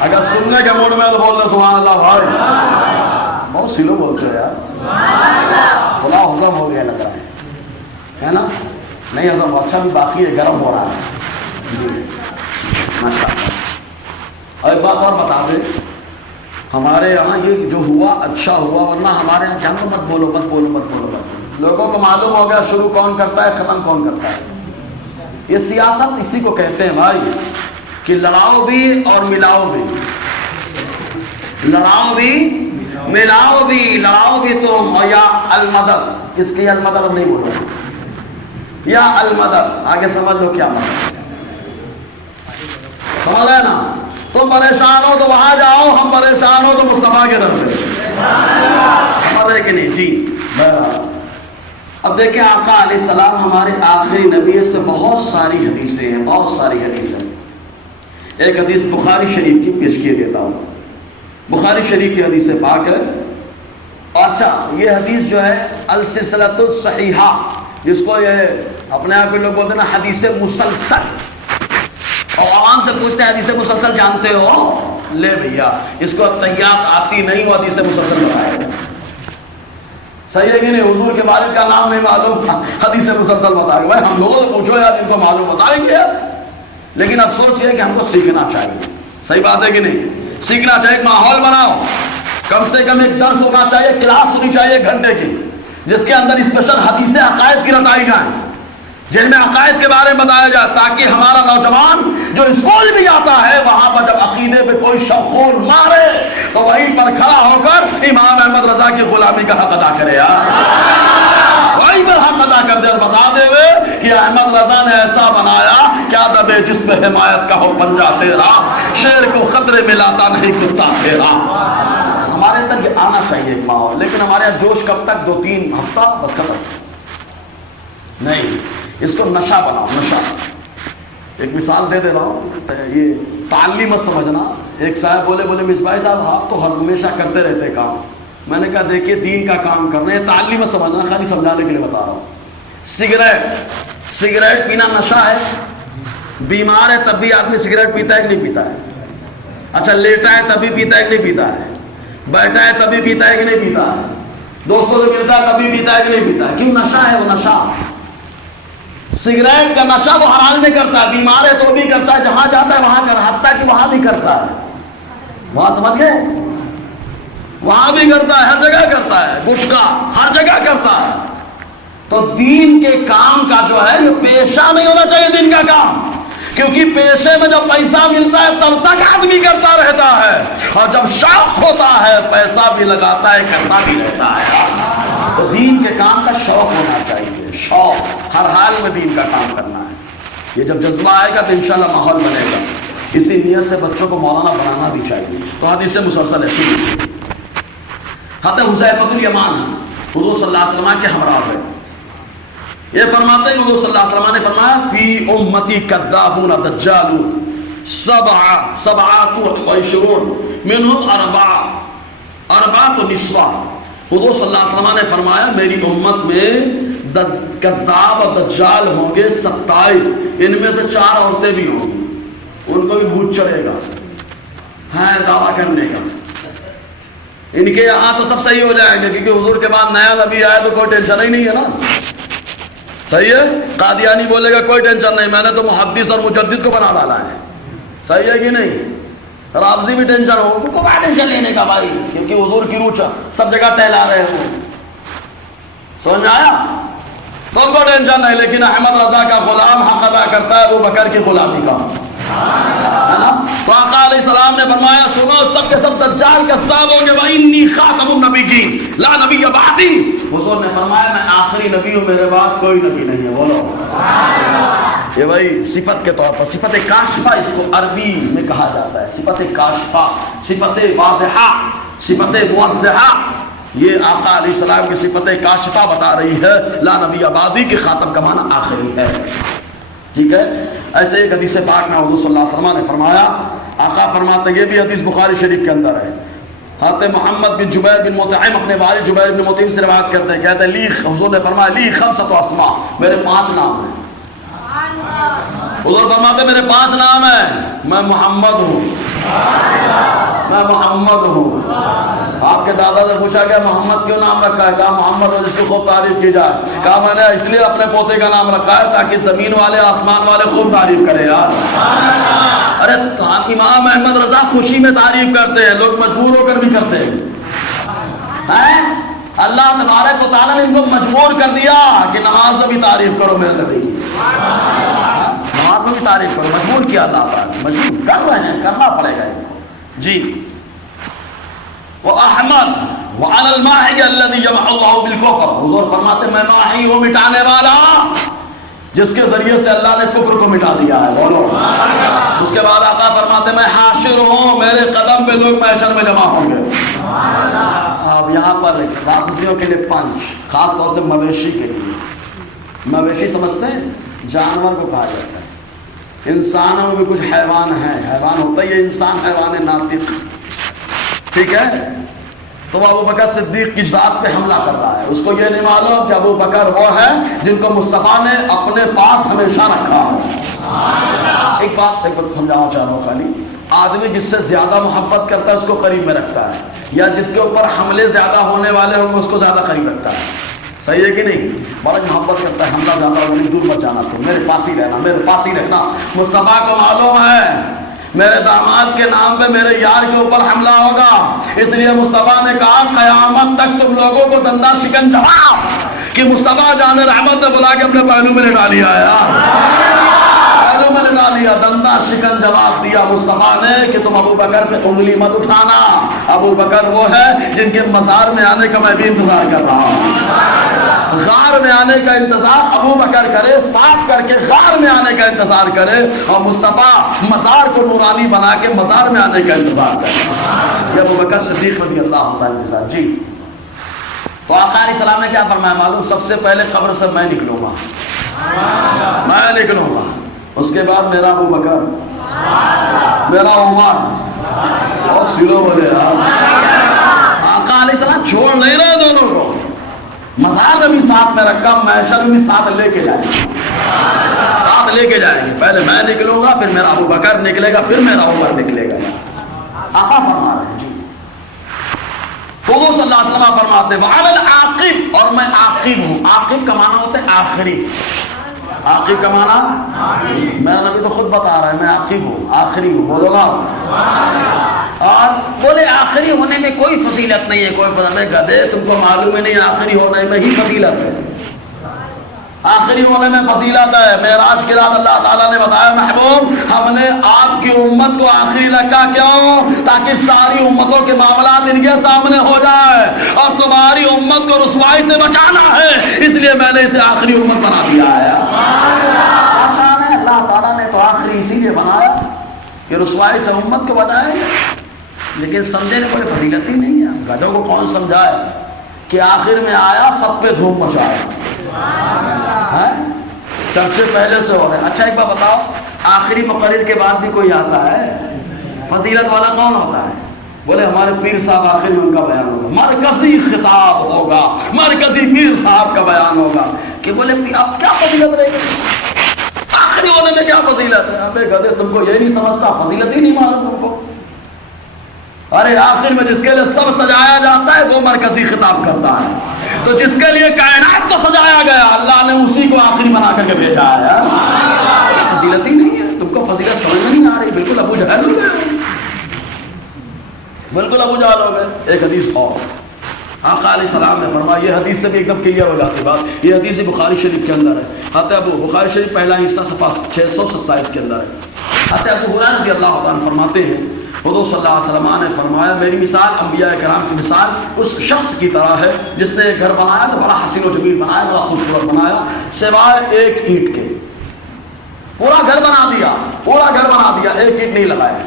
اگر سننے کے موڈ میں تو بول دیں سبحان اللہ بھائی. بہت سلو بولتے ہیں یار, خدا حضم ہو گیا لگ رہا ہے نا. نہیں حضم, اچھا بھی باقی ہے, گرم ہو رہا ہے. ماشاء اللہ. اور ایک بات اور بتا دیں, ہمارے یہاں یہ جو ہوا اچھا ہوا, ورنہ ہمارے یہاں کیا مت بولو مت بولو مت بولو مت. لوگوں کو معلوم ہو گیا شروع کون کرتا ہے, ختم کون کرتا ہے. یہ سیاست اسی کو کہتے ہیں بھائی, کہ لڑاؤ بھی اور ملاؤ بھی, لڑاؤ بھی ملاؤ بھی, لڑاؤ بھی تم. اور یا المدد, کس کی المدد نہیں بولو, یا المدد, آگے سمجھ لو کیا مطلب, سمجھ رہے نا. تم پریشان ہو تو وہاں جاؤ, ہم پریشان ہو تو مصطفیٰ کے در پہ. سمجھ رہے کہ نہیں جی. اب دیکھیں آقا علیہ السلام ہمارے آخری نبی, اس میں بہت ساری حدیثیں ہیں, بہت ساری حدیثیں. ایک حدیث بخاری شریف کی پیش کیے دیتا ہوں. بخاری شریف کی حدیث پاک ہے. اچھا یہ حدیث جو ہے السلسلۃ الصحیحہ, جس کو یہ اپنے آپ کے لوگ بولتے ہیں نا حدیث مسلسل, اور عوام سے پوچھتے ہیں حدیث مسلسل جانتے ہو, لے بھیا اس کو طیات آتی نہیں, وہ حدیث مسلسل بتائے گا. صحیح ہے کہ نہیں, حضور کے والد کا نام نہیں معلوم, حدیث مسلسل بتائے گا. بھائی ہم لوگوں سے پوچھو یار, ان کو معلوم بتائیں گے یار. لیکن افسوس یہ ہے کہ ہم کو سیکھنا چاہیے. صحیح بات ہے کہ نہیں, سیکھنا چاہیے. ایک ماحول بناؤ, کم سے کم ایک درس ہونا چاہیے, کلاس ہونی چاہیے 1 گھنٹے کی, جس کے اندر اسپیشل حدیث عقائد کی رتائی جائیں, جن میں عقائد کے بارے میں بتایا جائے, تاکہ ہمارا نوجوان جو اسکول بھی جاتا ہے وہاں پر جب عقیدے پہ کوئی شخون مارے تو وہیں پر کھڑا ہو کر امام احمد رضا کی غلامی کا حق ادا کرے یار, وہیں پر حق ادا کر دے اور بتا دے کہ احمد رضا نے ایسا بنایا کیا دبے جس پہ حمایت کا ہو پنجہ تیرا, شیر کو خطرے میں لاتا نہیں کتا تیرا. ہمارے اندر یہ آنا چاہیے ایک ماحول. لیکن ہمارے یہاں جوش کب تک, 2-3 ہفتہ بس ختم نہیں. اس کو نشہ بناؤ, نشہ. ایک مثال دے دے رہا ہوں, یہ تعلی مت سمجھنا. ایک صاحب بولے مصباح صاحب آپ تو ہمیشہ کرتے رہتے کام. میں نے کہا دیکھیے دین کا کام کر رہے ہیں, تعلی مت سمجھنا, خالی سمجھانے کے لیے بتا رہا ہوں. سگریٹ پینا نشہ ہے. بیمار ہے تب بھی آدمی سگریٹ پیتا ہے کہ نہیں پیتا ہے؟ اچھا لیٹا ہے تب بھی پیتا ہے کہ نہیں پیتا ہے؟ بیٹھا ہے تب بھی پیتا ہے کہ نہیں پیتا ہے؟ دوستوں سے ملتا ہے تب بھی پیتا ہے کہ نہیں پیتا ہے؟ کیوں؟ نشہ ہے وہ, نشہ. سگریٹ کا نشہ وہ حلال میں کرتا ہے, بیمار ہے تو بھی کرتا ہے, جہاں جاتا ہے وہاں کر, حتیٰ کہ وہاں بھی کرتا ہے. وہاں سمجھ گئے, وہاں بھی کرتا ہے, ہر جگہ کرتا ہے. گٹکا ہر جگہ کرتا ہے. تو دین کے کام کا جو ہے یہ پیشہ نہیں ہونا چاہیے دین کا کام, کیونکہ پیشے میں جب پیسہ ملتا ہے تب تک آدمی کرتا رہتا ہے, اور جب شوق ہوتا ہے پیسہ بھی لگاتا ہے, کرتا بھی رہتا ہے. تو دین کے کام کا شوق ہونا چاہیے, شوق, ہر حال میں دین کا کام کرنا ہے. یہ جب جذبہ آئے گا تو انشاءاللہ ماحول بنے گا. اسی نیت سے بچوں کو مولانا بنانا بھی چاہیے. تو حدیث مسلسل ہے. حضرت حذیفہ الیمان حضور صلی اللہ علیہ وسلم کے ہمراہ ہے. یہ فرماتے ہیں حضور صلی اللہ علیہ وسلم نے فرمایا فی امتی کذابون دجالون سبعات و عشرون منہم اربعۃ نسوہ. حضور صلی اللہ علیہ وسلم نے فرمایا میری امت میں کذاب اور دجال ہوں گے 27. ان میں سے 4 عورتیں بھی ہوں گی. ان کو بھی بھوت چڑھے گا ہے دعویٰ کرنے کا. ان کے یہاں تو سب صحیح ہو جائیں گے کیونکہ حضور کے بعد نیا نبی آیا تو کوئی ٹینشن ہی نہیں ہے نا. صحیح ہے. قادیانی بولے گا کوئی ٹینشن نہیں میں نے تو محدث اور مجدد کو بنا ڈالا ہے. صحیح ہے کہ نہیں. رافضی بھی ٹینشن ہو ان کو کیا ٹینشن لینے کا بھائی کیونکہ حضور کی روح سب جگہ ٹہلا رہے ہو. سمجھ میں آیا. تو ان کو ٹینشن نہیں. لیکن احمد رضا کا غلام حق ادا کرتا ہے ابو بکر کی غلامی کا ہے نا. تو آقا علیہ السلام نے فرمایا سنو سب کے سب دجال کذاب ہوں گے وانی خاتم النبیین لا نبی بعدی. حضور نے فرمایا میں آخری نبی ہوں میرے بعد کوئی نبی نہیں ہے. بولو یہ بھائی صفت کے طور پر صفت کاشفہ اس کو عربی میں کہا جاتا ہے. صفت کاشفہ صفت واضحہ صفت موضحہ یہ آقا علیہ السلام کی صفت کاشفہ بتا رہی ہے. لا نبی بعدی کے خاتم کا معنی آخری ہے. ٹھیک ہے. ایسے ایک حدیث پاک میں حضور صلی اللہ علیہ وسلم نے فرمایا آقا فرماتے یہ بھی حدیث بخاری شریف کے اندر ہے. حضرت محمد بن جبیر بن مطعم اپنے والد جبیر بن مطعم سے روایت کرتے ہیں کہتے ہیں لی حضور نے فرمایا لی 5 اسماء میرے 5 نام ہیں. حضور فرماتے میرے 5 نام ہیں. میں محمد ہوں میں محمد ہوں. آپ کے دادا سے پوچھا گیا محمد کیوں نام رکھا ہے. کہا محمد اور جس کی خوب تعریف کی جائے. کہا میں نے اس لیے اپنے پوتے کا نام رکھا ہے تاکہ زمین والے آسمان والے خوب تعریف کرے یار. ارے امام احمد رضا خوشی میں تعریف کرتے ہیں لوگ مجبور ہو کر بھی کرتے ہیں. اللہ تبارک و تعالیٰ نے ان کو مجبور کر دیا کہ نماز میں بھی تعریف کرو میرے نبی کی. نماز میں بھی تعریف کرو. مجبور کیا اللہ تعالیٰ. مجبور کر رہے ہیں کرنا پڑے گا جی. وَأَحْمَدُ وَعَلَى الْمَاحِيَ الَّذِي يَمْحُو اللَّهُ بِالْكُفْرِ. حضور فرماتے میں ماحی ہوں مٹانے والا جس کے ذریعے سے اللہ نے کفر کو مٹا دیا ہے. بولو. اس کے بعد آقا فرماتے میں حاشر ہوں میرے قدم پہ لوگ محشر میں جمع ہوں گے. اب یہاں پر رافضیوں کے لیے پنچ خاص طور سے مویشی کے لیے. مویشی سمجھتے ہیں جانور کو کہا جاتا ہے. انسانوں میں بھی کچھ حیوان ہیں. حیوان ہوتا ہے یہ انسان حیوان ناطق. ٹھیک ہے. تو ابو بکر صدیق کی ذات پہ حملہ کر رہا ہے. اس کو یہ نہیں معلوم کہ ابو بکر وہ ہے جن کو مصطفیٰ نے اپنے پاس ہمیشہ رکھا ہے. ایک بات سمجھانا چاہ رہا ہوں خالی. آدمی جس سے زیادہ محبت کرتا ہے اس کو قریب میں رکھتا ہے یا جس کے اوپر حملے زیادہ ہونے والے ہوں گے اس کو زیادہ قریب رکھتا ہے. صحیح ہے کہ نہیں. بڑا محبت کرتا ہے حملہ زیادہ ہونے دور مت جانا تو میرے پاس ہی رہنا میرے پاس ہی رہنا. مصطفیٰ کو معلوم ہے میرے داماد کے نام پہ میرے یار کے اوپر حملہ ہوگا. اس لیے مصطفیٰ نے کہا قیامت تک تم لوگوں کو دندہ شکن جواب کہ مصطفیٰ جان رحمت نے بلا کے اپنے پہلو میں لٹا لیا ہے. پہلو میں لٹا لیا. دندہ شکن جواب دیا مصطفیٰ نے کہ تم ابو بکر پہ انگلی مت اٹھانا. ابو بکر وہ ہے جن کے مزار میں آنے کا میں بھی انتظار کر رہا ہوں. غار میں آنے کا انتظار ابو بکر کرے صاف کر کے غار میں آنے کا انتظار کرے اور مصطفیٰ مزار کو نورانی بنا کے مزار میں آنے کا انتظار کرے. یہ ابو بکر صدیق رضی اللہ تعالیٰ کے ساتھ جی. تو آقا علیہ السلام نے کیا فرمایا معلوم. سب سے پہلے قبر سے میں نکلوں گا میں نکلوں گا. اس کے بعد میرا ابو بکر میرا عمر اور سلو بولے. آقا علیہ السلام چھوڑ نہیں رہے دونوں کو. مزار میں بھی ساتھ میں رکھا محشر میں بھی ساتھ لے کے جائیں گے. ساتھ لے کے جائیں گے. پہلے میں نکلوں گا پھر میرا ابو بکر نکلے گا پھر میرا عمر نکلے گا. آقا فرما رہے ہیں جی. حضور صلی اللہ علیہ وسلم فرماتے وعلى العاقب اور میں عاقب ہوں. عاقب کا معنی ہوتا ہے آخری. عاقب کا معنی میرا نبی تو خود بتا رہا ہے میں عاقب ہوں آخری ہوں. بولو گا. اور بولے آخری ہونے میں کوئی فضیلت نہیں ہے. کوئی فضیلت نہیں. گدھے تم کو معلوم ہی نہیں آخری ہونے میں ہی فضیلت ہے. آخری ہونے میں فضیلت ہے. معراج کی رات اللہ تعالیٰ نے بتایا محبوب ہم نے آپ کی امت کو آخری رکھا کیوں تاکہ ساری امتوں کے معاملات ان کے سامنے ہو جائے اور تمہاری امت کو رسوائی سے بچانا ہے. اس لیے میں نے اسے آخری امت بنا دیا ہے. آسان ہے. اللہ تعالیٰ نے تو آخری اسی لیے بنایا کہ رسوائی سے امت کو بچائیں گے، لیکن سمجھے نے کوئی فضیلت ہی نہیں ہے. گدھوں کو کون سمجھائے کہ آخر میں آیا سب پہ دھوم مچایا، چرچے پہلے سے ہو رہے. اچھا ایک بات بتاؤ، آخری مقرر کے بعد بھی کوئی آتا ہے؟ فضیلت والا کون ہوتا ہے؟ بولے ہمارے پیر صاحب آخر میں ان کا بیان ہوگا، مرکزی خطاب ہوگا، مرکزی پیر صاحب کا بیان ہوگا. کہ بولے اب کیا فضیلت رہے گی آخری ہونے میں؟ کیا فضیلت ہے؟ ابے گدھے تم کو یہ نہیں سمجھتا، فضیلت ہی نہیں معلوم تم کو. ارے آخر میں جس کے لیے سب سجایا جاتا ہے وہ مرکزی خطاب کرتا ہے. تو جس کے لیے کائنات کو سجایا گیا اللہ نے اسی کو آخری بنا کر کے بھیجا ہے. فضیلت ہی نہیں ہے. تم کو فضیلت سمجھ نہیں آ رہی، بالکل ابو جہل ہو گئے، بالکل ابو جہل ہو گئے. ایک حدیث اور آقا علیہ السلام نے فرمایا، یہ حدیث سے بھی ایک دم کلیئر ہو جاتی بات. یہ حدیث بخاری شریف کے اندر ہے. حضرت ابو بخاری شریف پہلا حصہ صفحہ 627 کے اندر ہے. حضرت ابو ہریرہ رضی اللہ عنہ فرماتے ہیں حضور صلی اللہ علیہ وسلم نے فرمایا، میری مثال انبیاء کرام کی مثال اس شخص کی طرح ہے جس نے گھر بنایا تو بڑا حسین و جمیل بنایا، بڑا خوبصورت بنایا، سوائے ایک اینٹ کے. پورا گھر بنا دیا، پورا گھر بنا دیا، ایک اینٹ نہیں لگایا.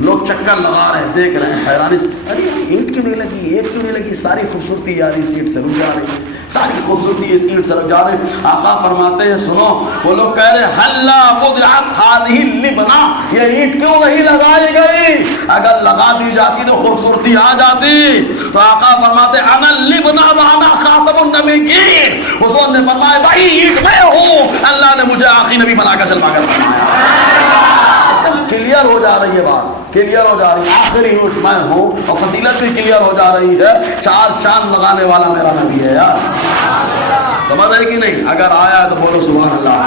لوگ چکر لگا رہے ہیں، دیکھ رہے ہیں، حیرانی سے، ارے اینٹ کیوں نہیں لگی، اینٹ کیوں نہیں لگی؟ ساری خوبصورتی یار اس اینٹ سے رک جا رہی ہے، ساری خوبصورتی اس اینٹ سے رک جا رہی. آقا فرماتے ہیں سنو، وہ لوگ کہہ رہے حلا وضعت هذه اللبنہ، یہ اینٹ کیوں نہیں لگائی گئی؟ اگر لگا دی جاتی تو خوبصورتی آ جاتی. تو آقا فرماتے انا اللبنہ وانا خاتم النبیین. حضور نے فرمایا بھائی اینٹ میں ہوں، اللہ نے مجھے آخری نبی بنا کر جلوا کر بنایا. کلیئر ہو جا رہی ہے بات، کلیئر ہو جا رہی ہے. آخری اینٹ میں ہوں اور فضیلت بھی کلیئر ہو جا رہی ہے. چار چاند لگانے والا میرا نبی ہے یار. سمجھ رہے کہ نہیں؟ اگر آیا تو بولو سبحان اللہ.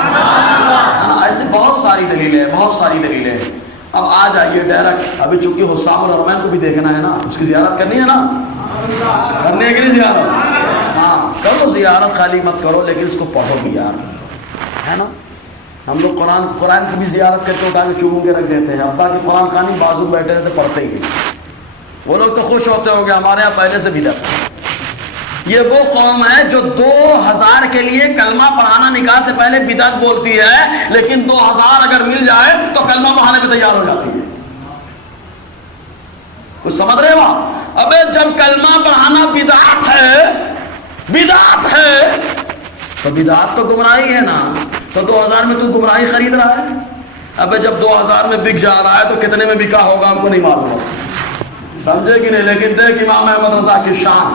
ایسی بہت ساری دلیلیں، بہت ساری دلیلیں. اب آ جائیے ڈائریکٹ. ابھی چونکہ حسام الحرمین کو بھی دیکھنا ہے نا، اس کی زیارت کرنی ہے نا، کرنی ہے کہ نہیں زیارت؟ ہاں کرو زیارت، خالی مت کرو لیکن اس کو پڑھو بھی یار، ہے نا. ہم لوگ قرآن کی بھی زیارت کر کے اٹھا کے چوموں کے رکھ دیتے ہیں. ابا کی قرآن خوانی بازو بیٹھے رہتے پڑھتے ہی نہیں. وہ لوگ تو خوش ہوتے ہوں گے، ہمارے یہاں پہلے سے بدعت. یہ وہ قوم ہے جو 2000 کے لیے کلمہ پڑھانا نکاح سے پہلے بدعت بولتی ہے، لیکن 2000 اگر مل جائے تو کلمہ پڑھانے پہ تیار ہو جاتی ہے. کچھ سمجھ رہے ہو؟ ابے جب کلمہ پڑھانا بدعت ہے، بدعت ہے تو بدعت تو گمراہی ہے نا. تو 2000 میں تو گمراہی خرید رہا ہے. ابے جب 2000 میں بک جا رہا ہے تو کتنے میں بکا ہوگا ہم کو نہیں معلوم، سمجھے کہ نہیں. لیکن دیکھ امام احمد رضا کی شان.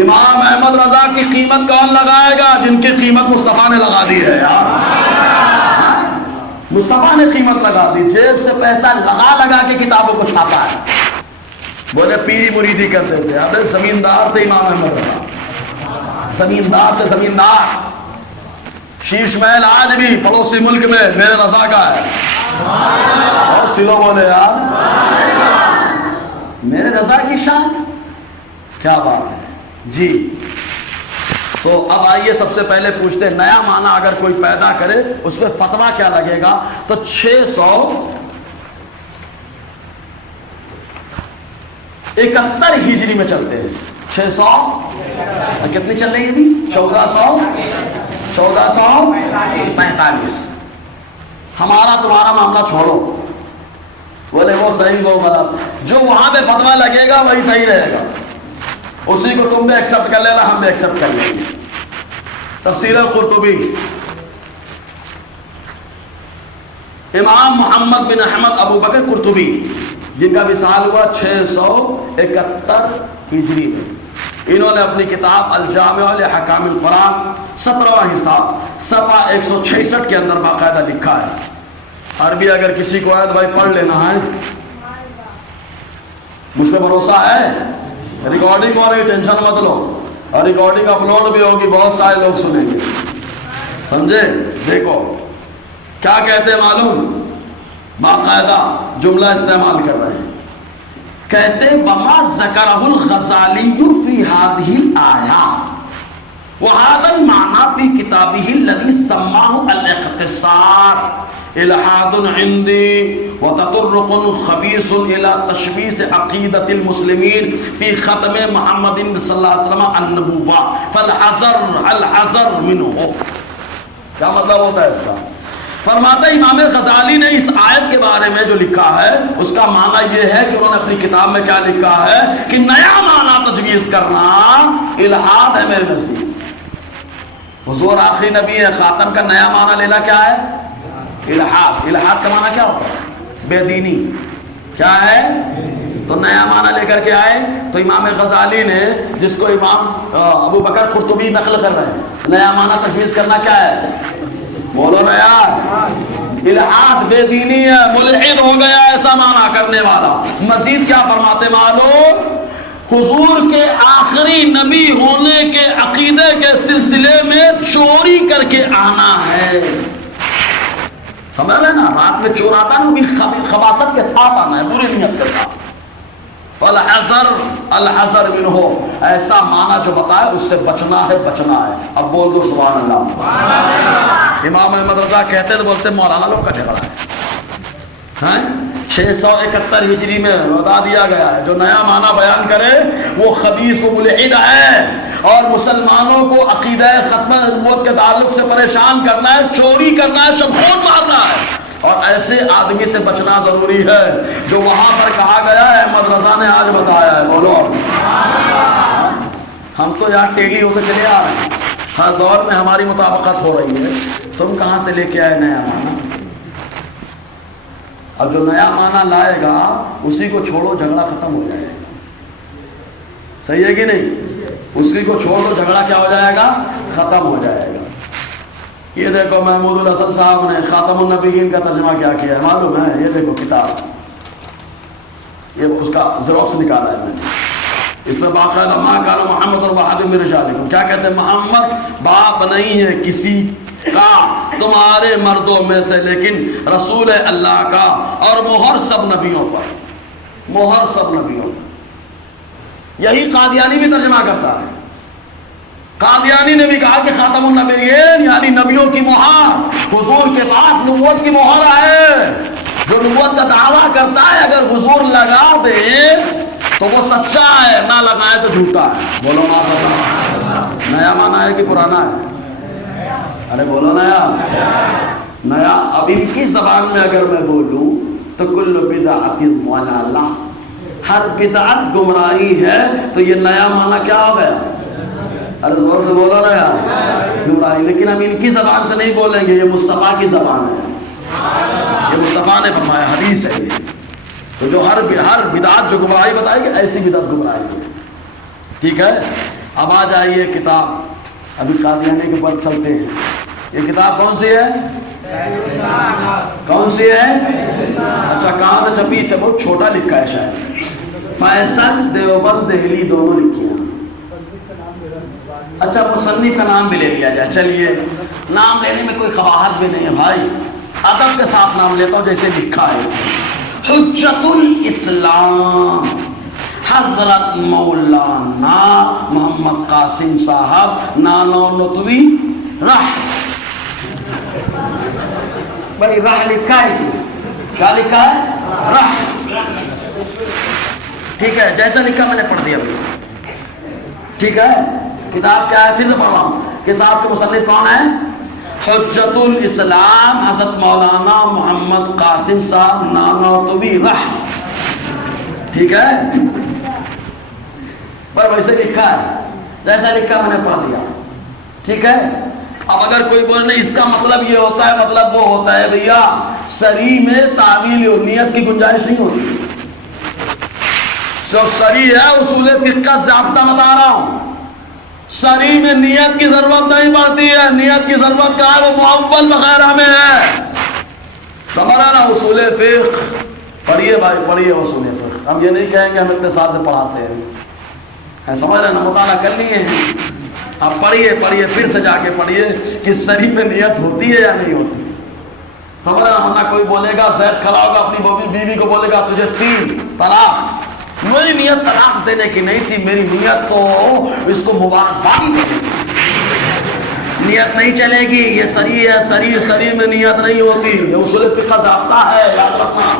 امام احمد رضا کی قیمت کون لگائے گا؟ جن کی قیمت مصطفیٰ نے لگا دی ہے یار. مصطفیٰ نے قیمت لگا دی، جیب سے پیسہ لگا لگا کے کتابوں کو چھاپا ہے. بولے پیری مریدی کرتے تھے. ابے زمیندار تھے امام احمد رضا، زمیندار تھے، زمیندار. شیش محل آج بھی پڑوسی ملک میں میرے رضا کا ہے. اور سلو بولے یار، میرے رضا کی شان کیا بات ہے جی. تو اب آئیے سب سے پہلے پوچھتے ہیں نیا معنی اگر کوئی پیدا کرے اس پہ فتویٰ کیا لگے گا. تو 671 ہجری میں چلتے ہیں. 600 کتنی چل رہی ہے ابھی؟ 1445. ہمارا تمہارا معاملہ چھوڑو، بولے وہ صحیح وہ غلط، جو وہاں پہ فتویٰ لگے گا وہی صحیح رہے گا. اسی کو تم بھی ایکسپٹ کر لینا، ہم بھی ایکسپٹ کر لیں گے. تفسیر قرطبی، امام محمد بن احمد ابو بکر قرطبی جن کا وصال ہوا 671 ہجری میں. انہوں نے اپنی کتاب الجامع لحکام القرآن 17واں حصہ صفحہ 166 کے اندر باقاعدہ لکھا ہے. عربی اگر کسی کو آئے تو بھائی پڑھ لینا ہے، مجھ پہ بھروسہ ہے. ریکارڈنگ ہو رہی، ٹینشن مت لو، اور ریکارڈنگ اپلوڈ بھی ہوگی، بہت سارے لوگ سنیں گے، سمجھے. دیکھو کیا کہتے ہیں معلوم، باقاعدہ جملہ استعمال کر رہے ہیں. کہتے وما ذکرہ الغزالی فی هذه الآیہ وهذا المعنى في كتابه الذي سماه الاختصار الحاد عندي وتطرق خبيث الى تشويش عقيدة المسلمين في ختم محمد صلی اللہ علیہ وسلم النبوة فالحذر الحذر منه. کیا مطلب ہوتا ہے اس کا؟ فرماتا ہے امام غزالی نے اس آیت کے بارے میں جو لکھا ہے اس کا معنی یہ ہے کہ انہوں نے اپنی کتاب میں کیا لکھا ہے کہ نیا معنی تجویز کرنا الہاد ہے میرے نزدیک۔ حضور آخری نبی ہے، خاتم کا نیا معنی لینا کیا ہے؟ الہاد۔ الہاد کا معنی کیا ہوتا ہے؟ بے دینی۔ کیا ہے؟ تو نیا معنی لے کر کے آئے۔ تو امام غزالی نے، جس کو امام ابو بکر قرطبی نقل کر رہے ہیں، نیا معنی تجویز کرنا کیا ہے؟ بولو نا یار، الہاد بے دینی ہے، ملحد ہو گیا ایسا معنی کرنے والا۔ مزید کیا فرماتے معلوم؟ حضور کے آخری نبی ہونے کے عقیدے کے سلسلے میں چوری کر کے آنا ہے۔ سمجھ رہے نا؟ رات میں چور آتا نا، بھی خباثت کے ساتھ آنا ہے، بری نیت کے ساتھ۔ فالحذر الحذر منہ، ایسا معنی جو بتایا اس سے بچنا ہے، بچنا ہے۔ اب بول دو سبحان اللہ۔ امام احمد رضا کہتے تو بولتے مولانا لوگ کا جھگڑا ہے۔ 671 ہجری میں بتا دیا گیا ہے جو نیا معنی بیان کرے وہ خبیث و ملحد ہے، اور مسلمانوں کو عقیدہ ختم نبوت کے تعلق سے پریشان کرنا ہے، چوری کرنا ہے، شب خون مارنا ہے، اور ایسے آدمی سے بچنا ضروری ہے جو وہاں پر کہا گیا ہے احمد رضا نے آج بتایا ہے۔ بولو، ہم تو یار ٹیلی ہوتے چلے آ رہے ہیں، ہر دور میں ہماری مطابقت ہو رہی ہے، تم کہاں سے لے کے آئے نیا معنی؟ اب جو نیا معنی لائے گا اسی کو چھوڑو، جھگڑا ختم ہو جائے گا۔ صحیح ہے کہ نہیں؟ اسی کو چھوڑ دو، جھگڑا کیا ہو جائے گا؟ ختم ہو جائے گا۔ یہ دیکھو محمود الحسن صاحب نے خاتم النبیین کا ترجمہ کیا کیا ہے معلوم ہے؟ یہ دیکھو کتاب، یہ اس کا زیروکس نکالا ہے میں نے، اس میں باقاعدہ ما کان محمد اور واحد من رجالکم، کیا کہتے ہیں؟ محمد باپ نہیں ہے کسی کا تمہارے مردوں میں سے، لیکن رسول ہے اللہ کا، اور مہر سب نبیوں پر، مہر سب نبیوں پر۔ یہی قادیانی بھی ترجمہ کرتا ہے۔ قادیانی نے بھی کہا کہ خاتم النبیین یعنی نبیوں کی مہر، حضور کے پاس نبوت کی مہر ہے، جو نبوت کا دعویٰ کرتا ہے اگر حضور لگا دے تو وہ سچا ہے، نہ لگائے تو جھوٹا ہے۔ بولو ماشاءاللہ۔ نیا معنی ہے کہ پرانا ہے؟ ارے بولو نیا، نیا۔ اب ان کی زبان میں اگر میں بولوں تو کل بدعت ضلالہ، ہر بدعت گمراہی ہے، تو یہ نیا معنی کیا ہو گیا؟ ارے زور سے بولو نا یار، گمراہی۔ لیکن ہم ان کی زبان سے نہیں بولیں گے، یہ مصطفیٰ کی زبان ہے، یہ مصطفیٰ نے فرمایا، حدیث ہے یہ۔ تو جو ہر بدعت جو گمراہی بتائے گی، ایسی بدعت گمراہی ہے۔ ٹھیک ہے، اب آ جائیے کتاب، ابھی قادیانی کے پر چلتے ہیں۔ یہ کتاب کون سی ہے؟ کون سی ہے؟ اچھا کہاں سے چھپی؟ بہت چھوٹا لکھا ہے شاید، فیصل دیوبند دہلی دونوں لکھی ہیں۔ اچھا مصنف کا نام بھی لے لیا جائے، چلیے، نام لینے میں کوئی قباحت بھی نہیں ہے بھائی، ادب کے ساتھ نام لیتا ہوں جیسے لکھا ہے اس میں۔ حجت الاسلام حضرت مولانا محمد قاسم صاحب نانو نتوی رح، بھائی رح لکھا ہے اس میں، کیا لکھا ہے؟ رح۔ ٹھیک ہے، جیسا لکھا میں نے پڑھ دیا بھائی، ٹھیک ہے۔ کتاب کیا ہے؟ پھر سے پڑھ رہا ہوں۔ کتاب کے مصنف کون ہے؟ حجت الاسلام حضرت مولانا محمد قاسم صاحب نانوتوی رح، ٹھیک ہے، پر ویسے لکھا ہے جیسا لکھا میں نے پڑھ دیا، ٹھیک ہے۔ اب اگر کوئی بولے نہیں اس کا مطلب یہ ہوتا ہے، مطلب وہ ہوتا ہے، بھیا سری میں تعویل اور نیت کی گنجائش نہیں ہوتی، جو سری ہے اصول فقہ کا ضابطہ بتا رہا ہوں، سری میں نیت کی ضرورت نہیں پڑتی ہے، نیت کی ضرورت کہاں ہے؟ وہ معول وغیرہ میں ہے، سمجھ رہا نا؟ اصول فقہ پڑھیے بھائی، پڑھیے اصول فقہ، ہم یہ نہیں کہیں گے ہم اتنے سال سے پڑھاتے ہیں، سمجھ رہے نا؟ مطالعہ کر لیے ہیں، آپ پڑھیے پڑھیے، پھر سے جا کے پڑھیے کہ سری میں نیت ہوتی ہے یا نہیں ہوتی، سمجھ رہے نا؟ ورنہ کوئی بولے گا زید کھڑا ہوگا اپنی بیوی کو بولے گا تجھے 3 طلاق، میری نیت طلاق دینے کی نہیں تھی، میری نیت تو اس کو مبارکبادی دینے کی، نیت نہیں چلے گی، یہ سری ہے، سری میں نیت نہیں ہوتی، یہ اصول فقہ ضابطہ ہے، یاد رکھنا،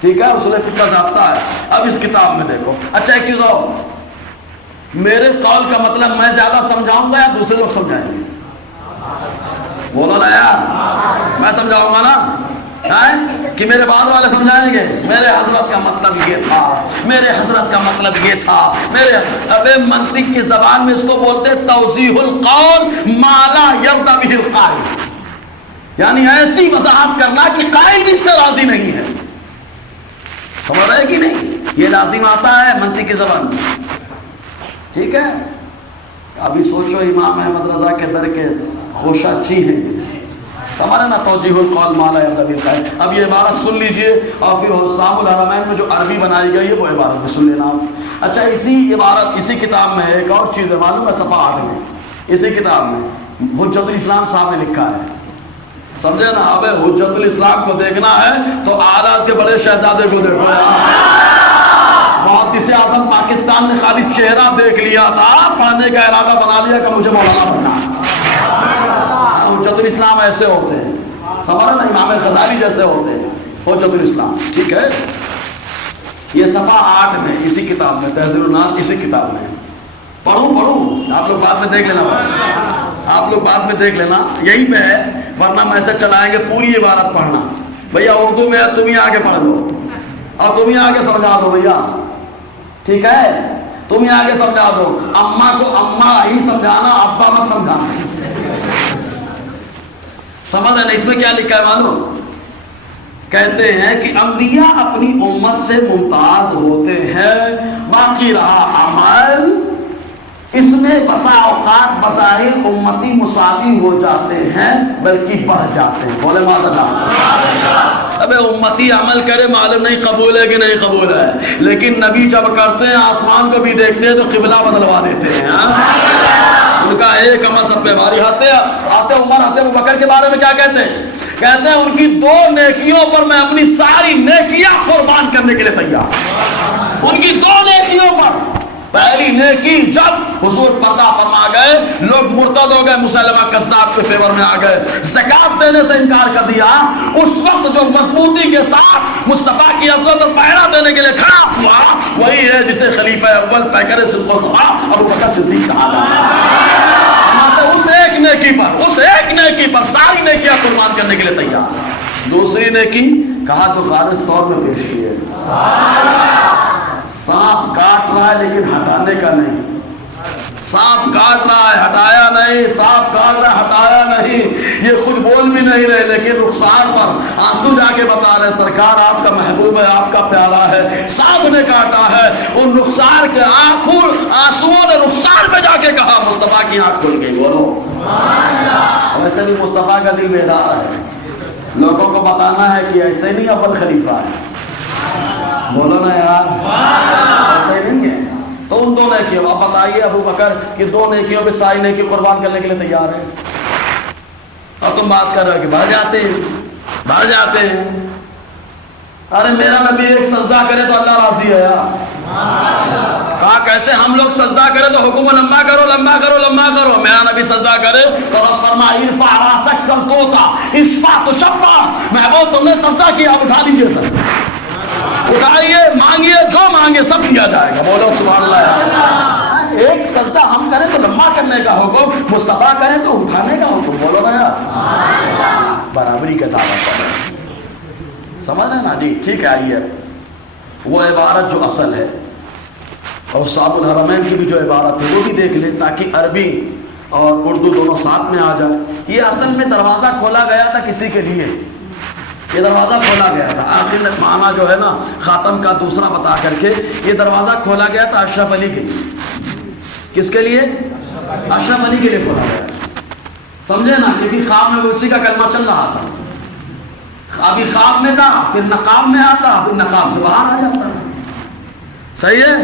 ٹھیک ہے؟ اصول فقہ ضابطہ ہے۔ اب اس کتاب میں دیکھو، اچھا ایک چیز اور، میرے قول کا مطلب میں زیادہ سمجھاؤں گا یا دوسرے لوگ سمجھائیں گے؟ بولو نا یار، میں سمجھاؤں گا نا کہ میرے بعد والے سمجھائیں گے میرے حضرت کا مطلب یہ تھا، میرے حضرت کا مطلب یہ تھا، میرے ابے منطق کی زبان میں اس کو بولتے توضیح القول ما لا یرضی بہ القائل، یعنی ایسی وضاحت کرنا کہ قائل بھی اس سے راضی نہیں ہے. سمجھ رہے کہ نہیں؟ یہ لازم آتا ہے منطق کی زبان میں. ٹھیک ہے، ابھی سوچو امام احمد رضا کے در کے خوشہ چی ہیں، سمجھ نا توجیہ القول ما لا یرضی بہ القائل. اب یہ عبارت سن لیجئے اور پھر حسام الحرمین میں جو عربی بنائی گئی ہے وہ عبارت بھی سن لینا. اچھا اسی عبارت اسی کتاب میں ہے ایک اور چیز ہے، معلوم ہے صفحہ 8 میں اسی کتاب میں حجت الاسلام صاحب نے لکھا ہے، سمجھے نا. اب حجت الاسلام کو دیکھنا ہے تو آلات کے بڑے شہزادے کو دیکھو یار. محدث اعظم پاکستان نے خالی چہرہ دیکھ لیا تھا، پڑھنے کا ارادہ بنا لیا کہ مجھے مولانا بننا. حجت الاسلام ایسے ہوتے ہیں، سمجھ نا، امام غزالی جیسے ہوتے ہیں حجت الاسلام. ٹھیک ہے، یہ صفحہ 8 میں اسی کتاب میں تہذیب الناس اسی کتاب میں. پڑھوں آپ لوگ بعد میں دیکھ لینا، آپ لوگ بعد میں دیکھ لینا، یہیں پہ ہے، ورنہ میسج چلائیں گے پوری عبارت پڑھنا. بھیا اردو میں ہے، تم ہی آگے پڑھ دو اور تم ہی آگے سمجھا دو بھیا. ٹھیک ہے، تم ہی آگے سمجھا دو. اماں کو اماں ہی سمجھانا، ابا مت سمجھانا. سمجھ رہے نا اس میں کیا لکھا ہے معلوم؟ کہتے ہیں کہ انبیاء اپنی امت سے ممتاز ہوتے ہیں، باقی رہا عمل اس میں بسا اوقات بظاہر امتی مساوی ہو جاتے ہیں بلکہ بڑھ جاتے ہیں. بولے معذرت. ابے امتی عمل کرے معلوم نہیں قبول ہے کہ نہیں قبول ہے، لیکن نبی جب کرتے ہیں آسمان کو بھی دیکھتے ہیں تو قبلہ بدلوا دیتے ہیں. ان کا ایک عمل سب پہ بھاری. آتے عمر آتے ابوبکر کے بارے میں کیا کہتے ہیں؟ کہتے ہیں ان کی 2 نیکیوں پر میں اپنی ساری نیکیاں قربان کرنے کے لیے تیار. ان کی 2 نیکیوں پر. پہلی نیکی جب حضور پردہ فرما گئے، لوگ مرتد ہو گئے، مسلمہ کذاب کے فیور میں آ گئے، زکات دینے سے انکار کر دیا، اس وقت جو مضبوطی کے ساتھ مصطفیٰ کی عزت اور پہرا دینے کے لیے کھڑا ہوا وہی ہے جسے خلیفہ اول پیکر صدق و صفا ابوبکر صدیق کہا جاتا ہے. اس ایک نیکی پر ساری نیکیاں قربان کرنے کے لیے تیار. دوسری نیکی کہا تو غار ثور میں پیش کی ہے. سانپ کاٹ رہا ہے لیکن ہٹانے کا نہیں. سانپ کاٹ رہا ہے ہٹایا نہیں، سانپ کاٹ رہا ہے ہٹایا نہیں. یہ خود بول بھی نہیں رہے لیکن رخسار پر آنسو جا کے بتا رہے سرکار آپ کا محبوب ہے، آپ کا پیارا ہے، سانپ نے کاٹا ہے. ان رخسار کے آنسوؤں نے رخسار پہ جا کے کہا مصطفیٰ کی آنکھ کھل گئی. بولو ویسے بھی مصطفیٰ کا دل بیدار ہے، لوگوں کو بتانا ہے کہ ایسے نہیں اول خلیفہ ہے. بولو نا یار، ایسے نہیں ہے. تو ان 2 نیکیوں، اب بتائیے ابو بکر کہ 2 نیکیوں پہ ساری نیکی قربان کرنے کے لیے تیار ہے، اور تم بات کر رہے ہو کہ بڑھ جاتے ہیں. ارے میرا نبی ایک سجدہ کرے تو اللہ راضی ہے یار. کہا کیسے؟ ہم لوگ سجدہ کرے تو حکم لمبا کرو. میرا نبی سجدہ کرے تو رب فرمائے ارفع راسک سل توتا اشفع تشفع. محبوب تم نے سجدہ کیا، اب اٹھا لیجیے سر، اٹھائیے، مانگیے، جو مانگے سب دیا جائے گا. بولو سبحان اللہ. ایک سجدہ ہم کریں تو لمبا کرنے کا حکم، مصطفیٰ کریں تو اٹھانے کا حکم. بولو نا یار، برابری کا دعویٰ کریں. سمجھ رہے نا جی؟ ٹھیک ہے، آئیے وہ عبارت جو اصل ہے اور صاحب الحرمین کی بھی جو عبارت ہے وہ بھی دیکھ لیں تاکہ عربی اور اردو دونوں ساتھ میں آ جائے. یہ اصل میں دروازہ کھولا گیا تھا کسی کے لیے، یہ دروازہ کھولا گیا تھا. آخر میں معنی جو ہے نا خاتم کا دوسرا بتا کر کے یہ دروازہ کھولا گیا تھا اشرف علی کے لیے. کس کے لیے؟ اشرف علی کے لیے کھولا گیا. سمجھے نا؟ کیونکہ خواب میں اسی کا کلمہ چل رہا تھا. ابھی خواب میں تھا، پھر نقاب میں آتا، پھر نقاب سے باہر آ جاتا. صحیح ہے،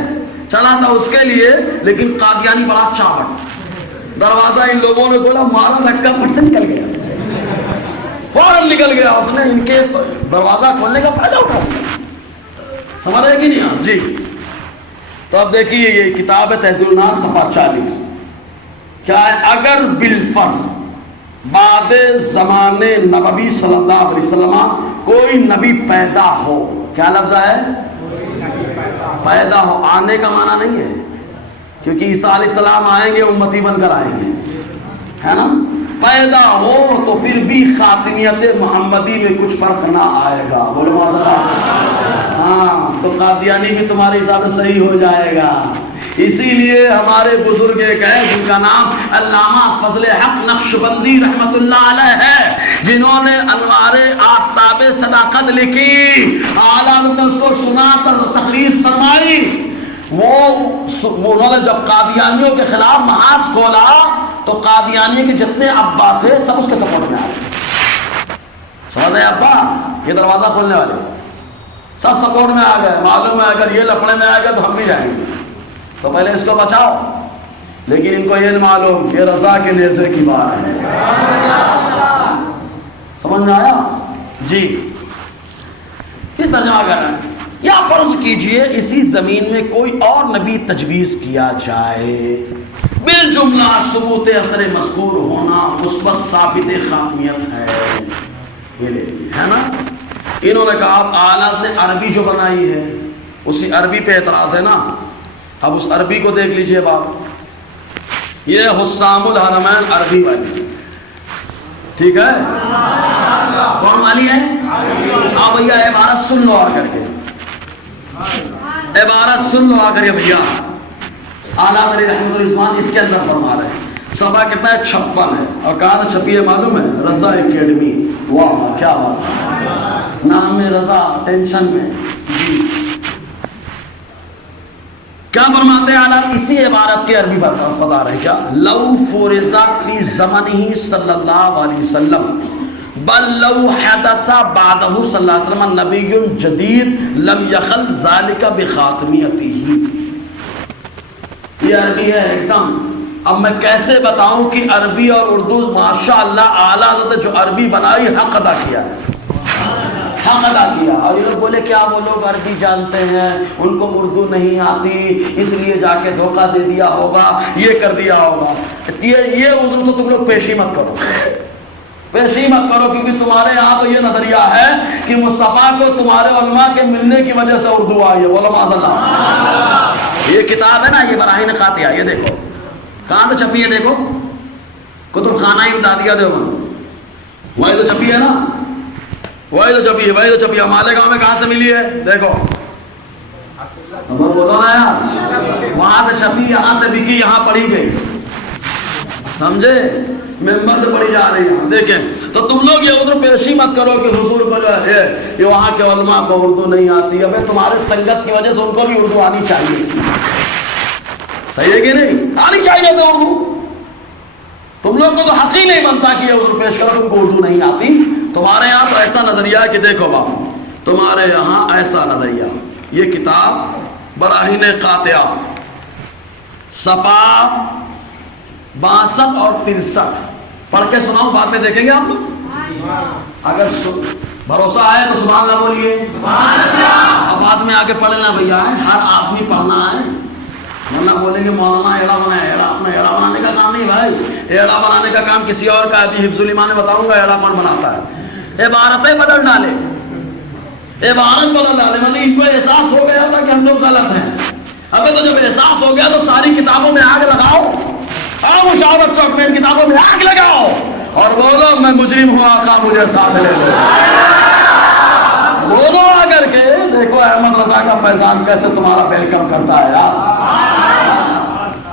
چلا تھا اس کے لیے. لیکن قادیانی بڑا چاوٹ، دروازہ ان لوگوں نے بولا مارا دھکا، پھٹ سے نکل گیا، فوراً نکل گیا. اس نے ان کے دروازہ کھولنے کا فائدہ اٹھا لیا. سمجھ رہے کہ نہیں آپ جی؟ تو اب دیکھیے یہ کتاب ہے تہذیب الناس صفحہ 40. کیا ہے؟ اگر بالفرض بعد زمان نبوی صلی اللہ علیہ وسلم کوئی نبی پیدا ہو، کیا لفظ ہے؟ پیدا ہو. آنے کا معنی نہیں ہے، کیونکہ عیسیٰ علیہ السلام آئیں گے امتی بن کر آئیں گے، ہے نا؟ پیدا ہو تو پھر بھی خاتمیت محمدی میں کچھ فرق نہ آئے گا. بولو ہاں، تو قادیانی بھی تمہارے حساب سے صحیح ہو جائے گا. اسی لیے ہمارے بزرگ ایک ہے جن کا نام علامہ فضل حق نقشبندی رحمت اللہ علیہ ہے، جنہوں نے انوار آفتاب صداقت لکھی، اعلیٰ نے اس کو سنا، تقریر فرمائی. وہ انہوں نے جب قادیانیوں کے خلاف محاذ کھولا تو قادیانی کے جتنے ابا تھے سب اس کے سپورٹ میں آ گئے. سمجھ رہے ابا یہ دروازہ کھولنے والے سب سپورٹ میں آ گئے. معلوم ہے اگر یہ لفڑے میں آئے گا تو ہم بھی جائیں گے، تو پہلے اس کو بچاؤ. لیکن ان کو یہ معلوم یہ رضا کے نیزے کی بات ہے. سمجھ میں آیا جی؟ یہ ترجمہ کر رہے ہیں. یا فرض کیجئے اسی زمین میں کوئی اور نبی تجویز کیا جائے، بالجملہ ثبوت اثر مذکور ہونا مثبت ثابت خاتمیت ہے. یہ لے ہے نا. انہوں نے کہا اب اعلیٰ نے عربی جو بنائی ہے اسی عربی پہ اعتراض ہے نا. اب اس عربی کو دیکھ لیجئے باپ، یہ حسام الحرمین عربی والی، ٹھیک ہے؟ کون والی ہے؟ آ بھیا عبارت سن لو آ کر کے، عبارت سن لو آ کر کے بھیا. اعلیٰ علی رحمت الرحمان اس کے اندر فرما رہے ہیں. صفحہ کتنا ہے؟ 56 ہے. اور کہاں چھپی ہے معلوم ہے؟ رضا اکیڈمی. واہ کیا بات ہے، نام میں رضا ٹینشن میں. کیا فرماتے ہیں اعلیٰ؟ اسی عبارت کے عربی بتا رہے ہیں. کیا؟ لو فرضا فی زمانہ صلی اللہ علیہ وسلم بل لو حدث بعدہ صلی اللہ علیہ وسلم نبی جدید لم یخل ذالک بخاتمیتہ. یہ عربی ہے ایک دم. اب میں کیسے بتاؤں کہ عربی اور اردو ماشاءاللہ اعلیٰ حضرت نے جو عربی بنائی حق ادا کیا ہے، حق ادا کیا. اور یہ لوگ بولے کیا وہ لوگ عربی جانتے ہیں ان کو اردو نہیں آتی اس لیے جا کے دھوکہ دے دیا ہوگا، یہ کر دیا ہوگا. یہ عذر تو تم لوگ پیشی مت کرو، پیشی مت کرو، کیونکہ تمہارے یہاں تو یہ نظریہ ہے کہ مصطفیٰ کو تمہارے علماء کے ملنے کی وجہ سے اردو آئی ہے. بولو معاذ اللہ. یہ کتاب ہے نا، یہ براہین قاطعہ، یہ دیکھو کہاں تو چھپی ہے، دیکھو کتب خانہ امدادیہ دیوبند، وہی تو چھپی ہے نا، وہی تو چھپی ہے، وہی تو چھپی ہے. مالیگاؤں میں کہاں سے ملی ہے؟ دیکھو بولو نا یار، وہاں سے چھپی، یہاں سے بکی، یہاں پڑھی گئی، سمجھے؟ ممبر سے پڑھی جا رہی ہے. دیکھیں تو تم لوگ یہ عذر پیشی مت کرو کہ حضور کو جو ہے یہ وہاں کے علماء کو اردو نہیں آتی. ابھی تمہارے سنگت کی وجہ سے ان کو بھی اردو آنی چاہیے تھی. صحیح ہے کہ نہیں؟ آنی چاہیے تھا اردو. تم لوگ کو تو حق ہی نہیں بنتا کہ یہ عذر پیش کرو تم کو اردو نہیں آتی. تمہارے یہاں تو ایسا نظریہ ہے کہ دیکھو باپ، تمہارے یہاں ایسا نظریہ. یہ کتاب براہین قاطعہ صفحہ 62 اور 63 پڑھ کے سناؤں، بعد میں دیکھیں گے آپ لوگ. اگر بھروسہ ہے تو سبحان اللہ بولیے، اور بعد میں آگے پڑھ لینا بھیا ہے، ہر آدمی پڑھنا ہے. ورنہ بولیں گے مولانا ایڑا بنایا. ایڑا اپنا ایڑا بنانے کا کام نہیں بھائی، ایڑا بنانے کا کام کسی اور کا. ابھی حفظ الایمان میں بتاؤں گا ایڑا کون بناتا ہے. عبارتیں بدل ڈالے، عبارت بدل ڈالے. مطلب ان کو احساس ہو گیا تھا کہ ہم لوگ غلط ہیں. ابھی تو جب احساس ہو گیا تو ساری کتابوں میں آگ لگاؤ، آؤ مشاورت چوک میں ان کتابوں میں آگ لگاؤ اور بولو میں مجرم ہوں، آقا مجھے ساتھ لے لو. بولو آ کر کے، دیکھو احمد رضا کا فیضان کیسے تمہارا ویلکم کرتا ہے یار.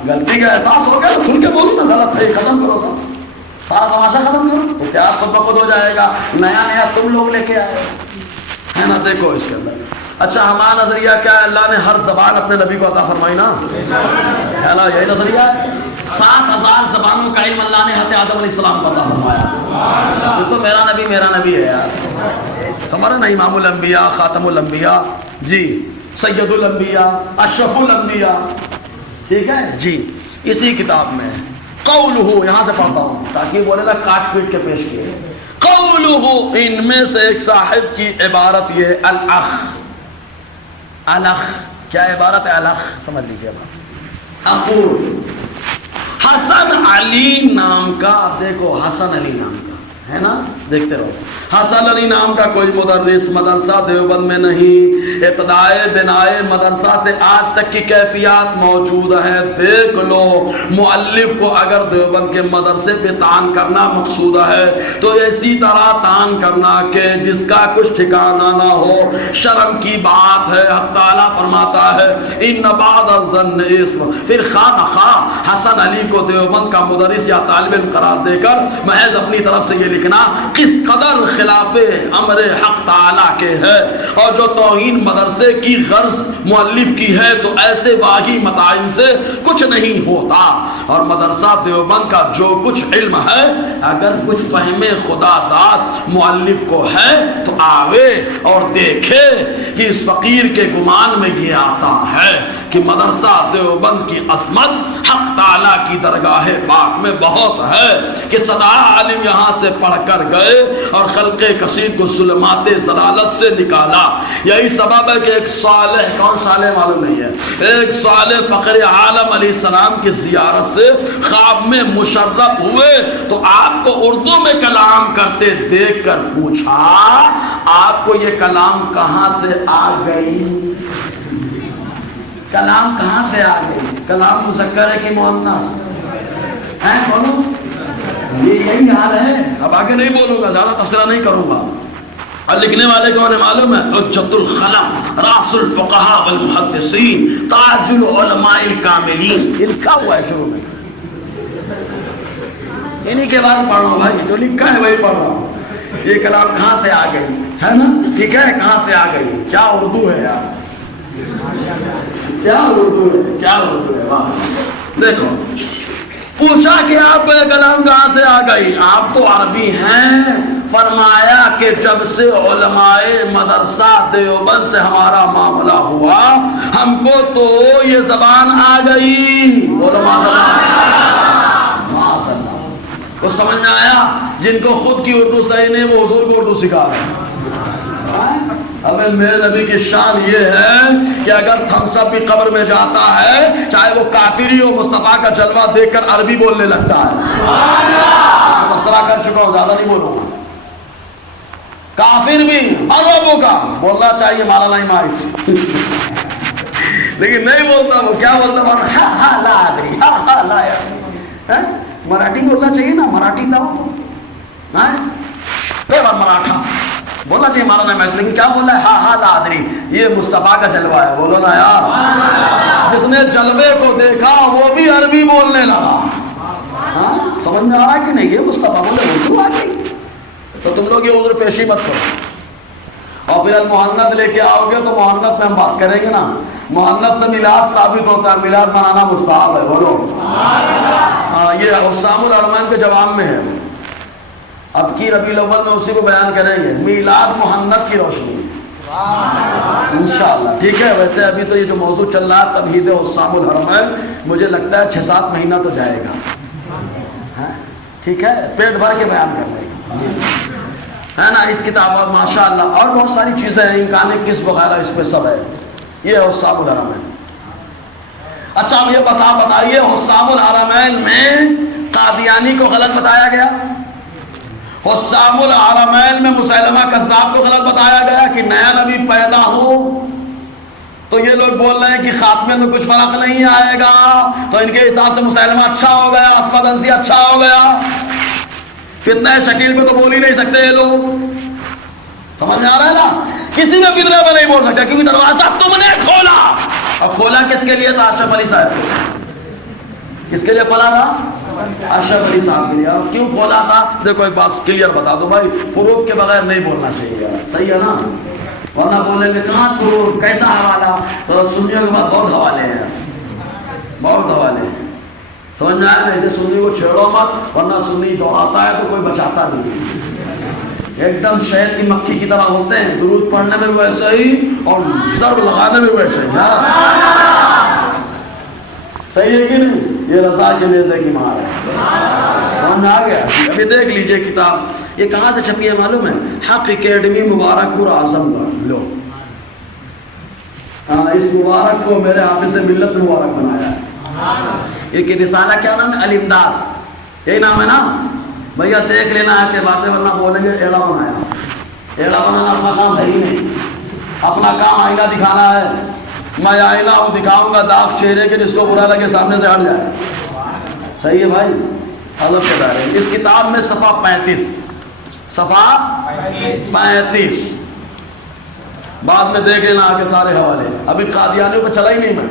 غلطی کا احساس ہو گیا تو کھل کے بولو نا غلط ہے، ختم کرو سب، سارا تماشا ختم کرو. اتحاد خود بخود ہو جائے گا. نیا نیا تم لوگ لے کے آئے ہے نا. دیکھو اس کے اندر اچھا ہمارا نظریہ کیا ہے؟ اللہ نے ہر زبان اپنے نبی کو عطا فرمائی نا، ہے نا. یہی نظریہ ہے. 7000 زبانوں کا علم اللہ نے حضرت آدم علیہ السلام کو عطا فرمایا. یہ تو میرا نبی ہے یار. سمجھ نا، امام الانبیاء، خاتم الانبیاء، جی سید الانبیاء، اشرف الانبیاء. ٹھیک ہے جی. اسی کتاب میں قولہ، یہاں سے پڑھتا ہوں تاکہ بولے نا کاٹ پیٹ کے پیش کیے. قولہ، ان میں سے ایک صاحب کی عبارت یہ الاخ. الاخ کیا عبارت ہے؟ الاخ سمجھ لیجیے بات. اقول حسن علی نام کا، دیکھو حسن علی نام کا ہے نا، دیکھتے رہو. حسن علی نام کا کوئی مدرس مدرسہ دیوبند میں نہیں، ابتدائے بنائے مدرسہ سے آج تک کی کیفیات موجود ہیں، دیکھ لو۔ مؤلف کو اگر دیوبند کے مدرسے پہ تان کرنا مقصود ہے تو اسی طرح تان کرنا کہ جس کا کچھ ٹھکانہ نہ ہو، شرم کی بات ہے۔ حق تعالیٰ فرماتا ہے ان بعد الظن اسم، پھر خواہ نخواہ حسن علی کو دیوبند کا مدرس یا طالب علم قرار دے کر محض اپنی طرف سے یہ لکھنا کس قدر خلاف امر حق تعالیٰ کے ہے، اور جو توہین مدرسے کی غرض مؤلف کی ہے تو ایسے واہی متعین سے کچھ نہیں ہوتا۔ اور مدرسہ دیوبند کا جو کچھ علم ہے، اگر کچھ فہم خدا داد مؤلف کو ہے تو آوے اور دیکھے کہ اس فقیر کے گمان میں یہ آتا ہے کہ مدرسہ دیوبند کی عظمت حق تعالیٰ کی درگاہ پاک میں بہت ہے کہ صدا عالم یہاں سے پڑھ کر گئے اور خلق کثیر کو ظلمات ضلالت سے نکالا۔ یہی سبب ہے کہ ایک صالح، کون صالح معلوم نہیں ہے، ایک صالح فقر عالم علیہ السلام کی زیارت سے خواب میں مشرف ہوئے تو آپ کو اردو میں کلام کرتے دیکھ کر پوچھا آپ کو یہ کلام کہاں سے آ گئی؟ کلام کہاں سے آ گئی؟ کلام مذکر ہے کہ مؤنث ہے؟ بولو، یہ یہی حال ہے۔ اب آگے نہیں بولوں گا، زیادہ تفسیرہ نہیں کروں گا۔ اور لکھنے والے کون ہے معلوم ہے؟ حجت الخلق، راس الفقہاء والمحدثین، تاج العلماء الکاملین، یہ لکھا ہوا ہے شروع میں، انہی کے بعد پڑھ رہا ہوں بھائی، جو لکھا ہے وہی پڑھ رہا ہوں۔ یہ کلام کہاں سے آ گئی ہے نا؟ ٹھیک ہے، کہاں سے آ گئی؟ کیا اردو ہے یار، کیا اردو ہے، کیا اردو ہے، واہ۔ دیکھو، پوچھا کہ آپ کو یہ کلام کہاں سے آ گئی؟ آپ تو عربی ہیں۔ فرمایا کہ جب سے علماء مدرسہ دیوبند سے ہمارا معاملہ ہوا، ہم کو تو یہ زبان آ گئی۔ کو سمجھ میں آیا؟ جن کو خود کی اردو صحیح نہیں وہ حضور کو اردو سکھا رہے ہیں۔ ہمیں میرے نبی کی شان یہ ہے کہ اگر تھمس اپ بھی قبر میں جاتا ہے، چاہے وہ کافری ہو، مصطفیٰ کا جلوہ دیکھ کر عربی بولنے لگتا ہے۔ مصطفیٰ کر چکا ہوں، زیادہ نہیں بولوں گا۔ کافر بھی عربوں کا بولنا چاہیے مولانا امام، لیکن نہیں بولتا۔ وہ کیا بولتا ہے؟ ہاں ہاں لا ادری، ہاں ہاں لا ادری۔ مراٹھی بولنا چاہیے نا، مراٹھی تھا وہ تو مراٹھا بولنا چاہیے مولانا میں، لیکن کیا بول رہا ہے؟ ہاں ہاں لا ادری۔ یہ مصطفیٰ کا جلوہ ہے، بولو نا یار۔ جس نے جلوے کو دیکھا وہ بھی عربی بولنے لگا۔ ہاں سمجھ میں آ رہا ہے کہ نہیں؟ یہ مصطفیٰ بولے اردو آ گئی، تو تم لوگ یہ عذر پیشی مت کرو۔ اور پھر المحنت لے کے آؤ گے تو محنت میں ہم بات کریں گے نا، محنت سے میلاد ثابت ہوتا ہے، میلاد منانا مستحب ہے، بولو۔ ہاں یہ حسام الحرمین کے جواب میں ہے، اب کی ربیع الاول میں اسی کو بیان کریں گے، میلاد محنت کی روشنی انشاءاللہ، ٹھیک ہے۔ ویسے ابھی تو یہ جو موضوع چل رہا ہے تمہید حسام الحرمین، مجھے لگتا ہے 6-7 مہینہ تو جائے گا، ٹھیک ہے، پیٹ بھر کے بیان کر لیں گے، ہے نا۔ اس کتاب اور ماشاءاللہ اور بہت ساری چیزیں ہیں، امکان کس وغیرہ اس پہ سب ہے، یہ حسام الحرمین۔ اچھا اب یہ بتائیے حسام الحرمین میں قادیانی کو غلط بتایا گیا؟ حسام الحرمین میں مسیلمہ کذاب کو غلط بتایا گیا کہ نیا نبی پیدا ہو؟ تو یہ لوگ بول رہے ہیں کہ خاتمے میں کچھ فرق نہیں آئے گا، تو ان کے حساب سے مسیلمہ اچھا ہو گیا، اسود انسی اچھا ہو گیا۔ فتنہ شکیل میں تو بول ہی نہیں سکتے یہ لوگ، سمجھ میں آ رہا ہے نا؟ کسی میں فتنہ میں نہیں بول سکتا کیونکہ دروازہ تم نے کھولا، اور کھولا کس کے لیے تھا؟ اشرف علی صاحب کو۔ کس کے لیے کھولا تھا؟ اشرف علی صاحب کے لیے۔ اور کیوں کھولا تھا؟ دیکھو ایک بات کلیئر بتا دو بھائی، پروف کے بغیر نہیں بولنا چاہیے، صحیح ہے نا؟ ورنہ بولیں گے کہاں پروف، کیسا حوالہ؟ تو سنیوں کے بعد بہت حوالے ہیں، بہت حوالے ہیں، سمجھ میں آیا نا؟ اسے سنی کو چھیڑو مت، ورنہ سنی دوڑاتا ہے تو کوئی بچاتا نہیں، ایک دم شہد کی مکھی کی طرح ہوتے ہیں، درود پڑھنے میں ویسے ہی اور ضرب لگانے میں ویسے ہی۔ صحیح ہے کہ نہیں؟ یہ رضا کے نیزے کی مار ہے، سمجھ میں آ گیا؟ ابھی دیکھ لیجئے کتاب، یہ کہاں سے چھپی ہے معلوم ہے؟ حق اکیڈمی مبارک پور اعظم گڑھ، لو اس مبارک کو میرے حافظ ملت نے مبارک بنایا ہے۔ یہ کہ رسالہ کیا نام ہے؟ الامداد، یہی نام ہے نا؟ بھیا دیکھ لینا ہے کہ باتیں ورنہ بولیں گے ایڑا بنایا، ایڑا بنانا اپنا کام ہے ہی نہیں، اپنا کام آئینہ دکھانا ہے، میں آئینہ دکھاؤں گا داغ چہرے کے جس کو برا لگے سامنے سے ہٹ جائے، صحیح ہے بھائی، حضرت کے دائرے۔ اس کتاب میں صفحہ 35، صفحہ 35 بعد میں دیکھ لینا آگے سارے حوالے، ابھی قادیانیوں پہ چلا ہی نہیں میں،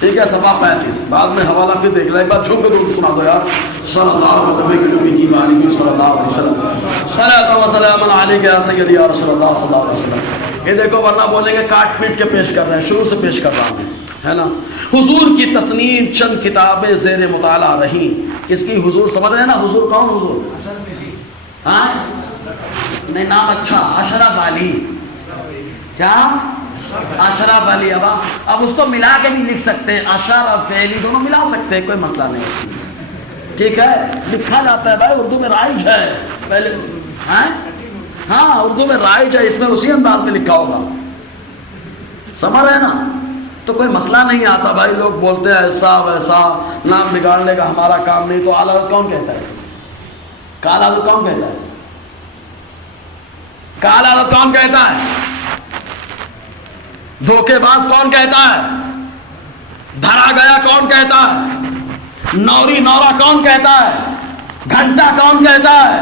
ٹھیک ہے، صفحہ 35 بعد میں حوالہ پھر دیکھ لیں، ایک بار جھوم کے درود سنا دو یار، صلی اللہ علیہ وسلم، صلاۃ و سلام علیک یا سیدی یا رسول اللہ صلی اللہ علیہ وسلم۔ یہ دیکھو ورنہ بولیں گے کاٹ پیٹ کے پیش کر رہے ہیں، شروع سے پیش کر رہا ہوں، ہے نا۔ حضور کی تصنیف چند کتابیں زیر مطالعہ رہیں، کس کی؟ حضور، سمجھ رہے ہیں نا حضور کون؟ حضور ہاں نہیں، نام اچھا، اشرف علی، کیا؟ اشرف علی۔ اب اس کو ملا کے بھی لکھ سکتے ہیں، اشرف علی دونوں ملا سکتے ہیں، کوئی مسئلہ نہیں اس میں، ٹھیک ہے، لکھا جاتا ہے بھائی، اردو میں رائج ہے پہلے، ہاں اردو میں رائج ہے، اس میں اسی انداز میں لکھا ہوگا، سمجھ رہے ہیں نا، تو کوئی مسئلہ نہیں آتا بھائی۔ لوگ بولتے ہیں ایسا ویسا، نام بگاڑنے کا ہمارا کام نہیں، تو اعلیٰ حضرت کون کہتا ہے؟ کالا حضرت کون کہتا ہے؟ کالا حضرت کون کہتا ہے؟ دھوکے باز کون کہتا ہے؟ دھرا گیا کون کہتا ہے؟ نوری نورا کون کہتا ہے؟ گھنٹا کون کہتا ہے؟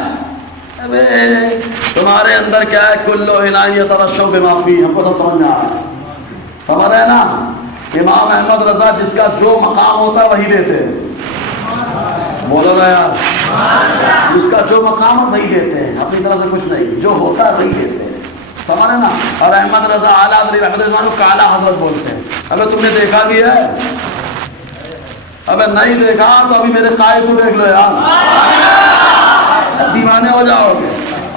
تمہارے اندر کیا ہے؟ کلو اناء یترشح بما فیہ، ہم کو سب سمجھ میں آ رہا ہے، سمجھ رہے ہیں نا؟ امام احمد رضا جس کا جو مقام ہوتا ہے وہی دیتے ہیں، بولو نا یار، جس کا جو مقام ہے وہی دیتے ہیں، اپنی طرف سے کچھ نہیں، جو ہوتا ہے وہی دیتے ہیں، سمجھ رہے نا؟ اور احمد رضا اعلیٰ حضرت رحمۃ اللہ علیہ کالا حضرت بولتے ہیں۔ ابے تم نے دیکھا بھی ہے؟ ابے نہیں دیکھا تو ابھی میرے قائد کو دیکھ لو یار، دیوانے ہو جاؤ گے۔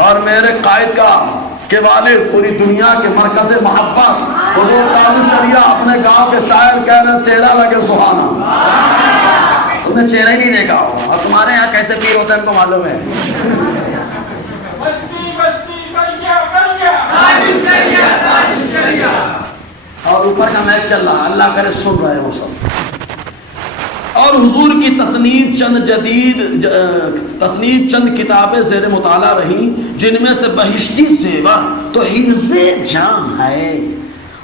اور میرے قائد کا کے والد پوری دنیا کے مرکز محبت، وہ قاضی شریعہ اپنے گاؤں کے شاعر کہہ رہے چہرہ لگے سہانا، تم نے چہرہ ہی نہیں دیکھا ہوگا، اور تمہارے یہاں کیسے پیر ہوتے ہیں ان کو معلوم ہے۔ اور اوپر کا میک چل رہا، اللہ کرے سن رہے وہ سب۔ اور حضور کی تصنیف چند کتابیں زیر مطالعہ رہیں، جن میں سے بہشتی زیور تو حرز جاں ہے،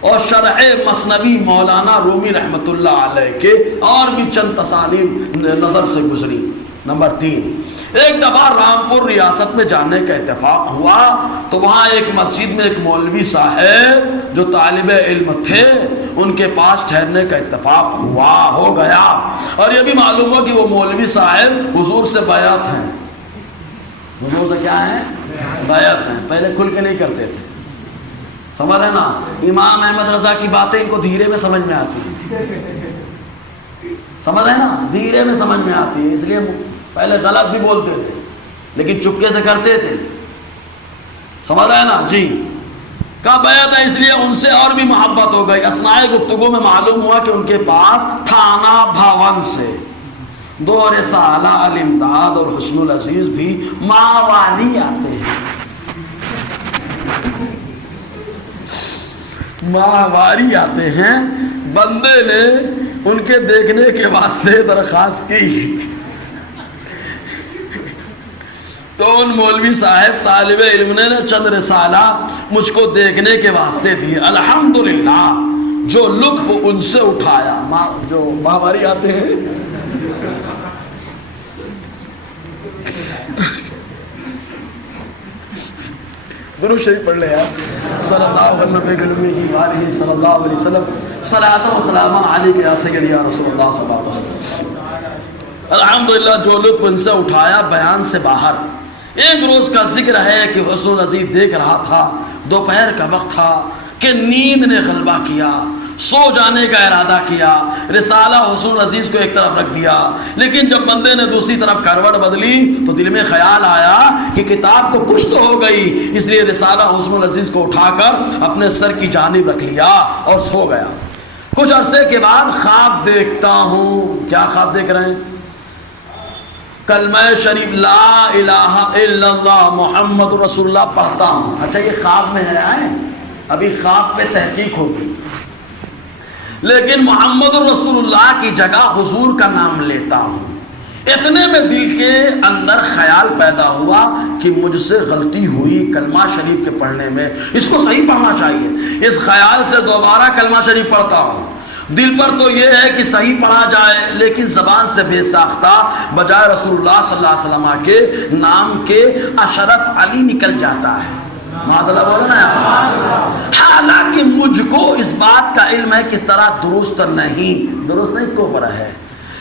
اور شرح مثنوی مولانا رومی رحمۃ اللہ علیہ کے اور بھی چند تصانیف نظر سے گزری۔ نمبر 3، ایک دفعہ رامپور ریاست میں جانے کا اتفاق ہوا تو وہاں ایک مسجد میں ایک مولوی صاحب جو طالب علم تھے، ان کے پاس ٹھہرنے کا اتفاق ہو گیا، اور یہ بھی معلوم ہوا کہ وہ مولوی صاحب حضور سے بیعت ہیں۔ حضور سے کیا ہیں؟ بیعت ہیں، پہلے کھل کے نہیں کرتے تھے، سمجھ رہے نا؟ امام احمد رضا کی باتیں ان کو دھیرے میں سمجھ میں آتی ہیں، سمجھ رہے نا؟ دھیرے میں سمجھ میں آتی ہے، اس لیے پہلے غلط بھی بولتے تھے لیکن چپکے سے کرتے تھے، سمجھ رہے نا جی؟ کا بیعت ہے، اس لیے ان سے اور بھی محبت ہو گئی۔ اثناء گفتگو میں معلوم ہوا کہ ان کے پاس تھانہ بھون سے 2 رسالہ الامداد اور حسن العزیز بھی ماوالی آتے ہیں، ماہواری آتے ہیں۔ بندے نے ان کے دیکھنے کے واسطے درخواست کی تو ان مولوی صاحب طالب علم نے چند رسالہ مجھ کو دیکھنے کے واسطے دیے، الحمدللہ جو لطف ان سے اٹھایا، جو ماہواری آتے ہیں درود شریف پڑھ لے یار، صلی اللہ علیہ وسلم، صلاۃ و سلام علیک یا سیدی یا رسول اللہ صلی اللہ علیہ وسلم۔ الحمدللہ جو لطف ان سے اٹھایا بیان سے باہر۔ ایک روز کا ذکر ہے کہ حسن عزیز دیکھ رہا تھا، دوپہر کا وقت تھا کہ نیند نے غلبہ کیا، سو جانے کا ارادہ کیا، رسالہ حسن عزیز کو ایک طرف رکھ دیا، لیکن جب بندے نے دوسری طرف کروٹ بدلی تو دل میں خیال آیا کہ کتاب کو پشت ہو گئی، اس لیے رسالہ حسن عزیز کو اٹھا کر اپنے سر کی جانب رکھ لیا اور سو گیا۔ کچھ عرصے کے بعد خواب دیکھتا ہوں، کیا خواب دیکھ رہے ہیں؟ کلمہ شریف لا الہ الا اللہ محمد رسول اللہ پڑھتا ہوں۔ اچھا یہ خواب میں ہے، ابھی خواب پہ تحقیق ہوگی، لیکن محمد رسول اللہ کی جگہ حضور کا نام لیتا ہوں، اتنے میں دل کے اندر خیال پیدا ہوا کہ مجھ سے غلطی ہوئی کلمہ شریف کے پڑھنے میں، اس کو صحیح پڑھنا چاہیے۔ اس خیال سے دوبارہ کلمہ شریف پڑھتا ہوں۔ دل پر تو یہ ہے کہ صحیح پڑھا جائے، لیکن زبان سے بے ساختہ بجائے رسول اللہ صلی اللہ علیہ وسلم کے نام کے اشرف علی نکل جاتا ہے۔ معذرت بولے نا یار۔ حالانکہ مجھ کو اس بات کا علم ہے کہ اس طرح درست نہیں کفر ہے،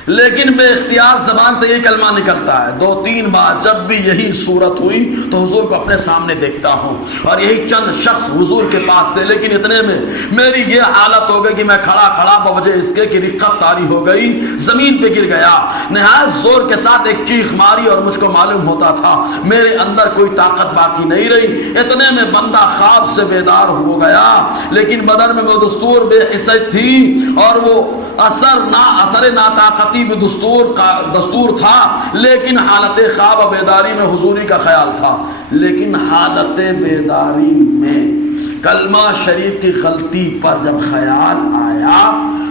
لیکن بے اختیار زبان سے یہ کلمہ نکلتا ہے۔ 2-3 بار جب بھی یہی صورت ہوئی تو حضور کو اپنے سامنے دیکھتا ہوں، اور یہی چند شخص حضور کے پاس تھے، لیکن اتنے میں میری یہ حالت ہو گئی کہ میں کھڑا بوجہ اس کے کہ رقت طاری ہو گئی، زمین پہ گر گیا۔ نہایت زور کے ساتھ ایک چیخ ماری، اور مجھ کو معلوم ہوتا تھا میرے اندر کوئی طاقت باقی نہیں رہی۔ اتنے میں بندہ خواب سے بیدار ہو گیا، لیکن بدن میں وہ دستور بے حست تھی، اور وہ اثر ناطاقتی بھی دستور تھا، لیکن حالت خواب بیداری میں حضوری کا خیال تھا۔ لیکن حالت بیداری میں کلمہ شریف کی غلطی پر جب خیال آیا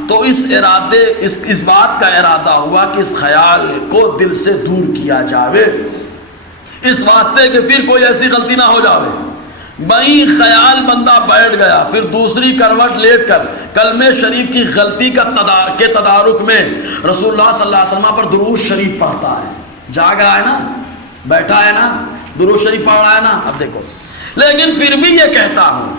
تو اس بات کا ارادہ ہوا کہ اس خیال کو دل سے دور کیا جاوے، اس واسطے کہ پھر کوئی ایسی غلطی نہ ہو جاوے۔ بئی خیال بندہ بیٹھ گیا، پھر دوسری کروٹ لیٹ کر کلمہ شریف کی غلطی کے تدارک میں رسول اللہ صلی اللہ علیہ وسلم پر درود شریف پڑھتا ہے۔ جاگا ہے نا، بیٹھا ہے نا، درود شریف پڑھ رہا ہے نا۔ اب دیکھو، لیکن پھر بھی یہ کہتا ہوں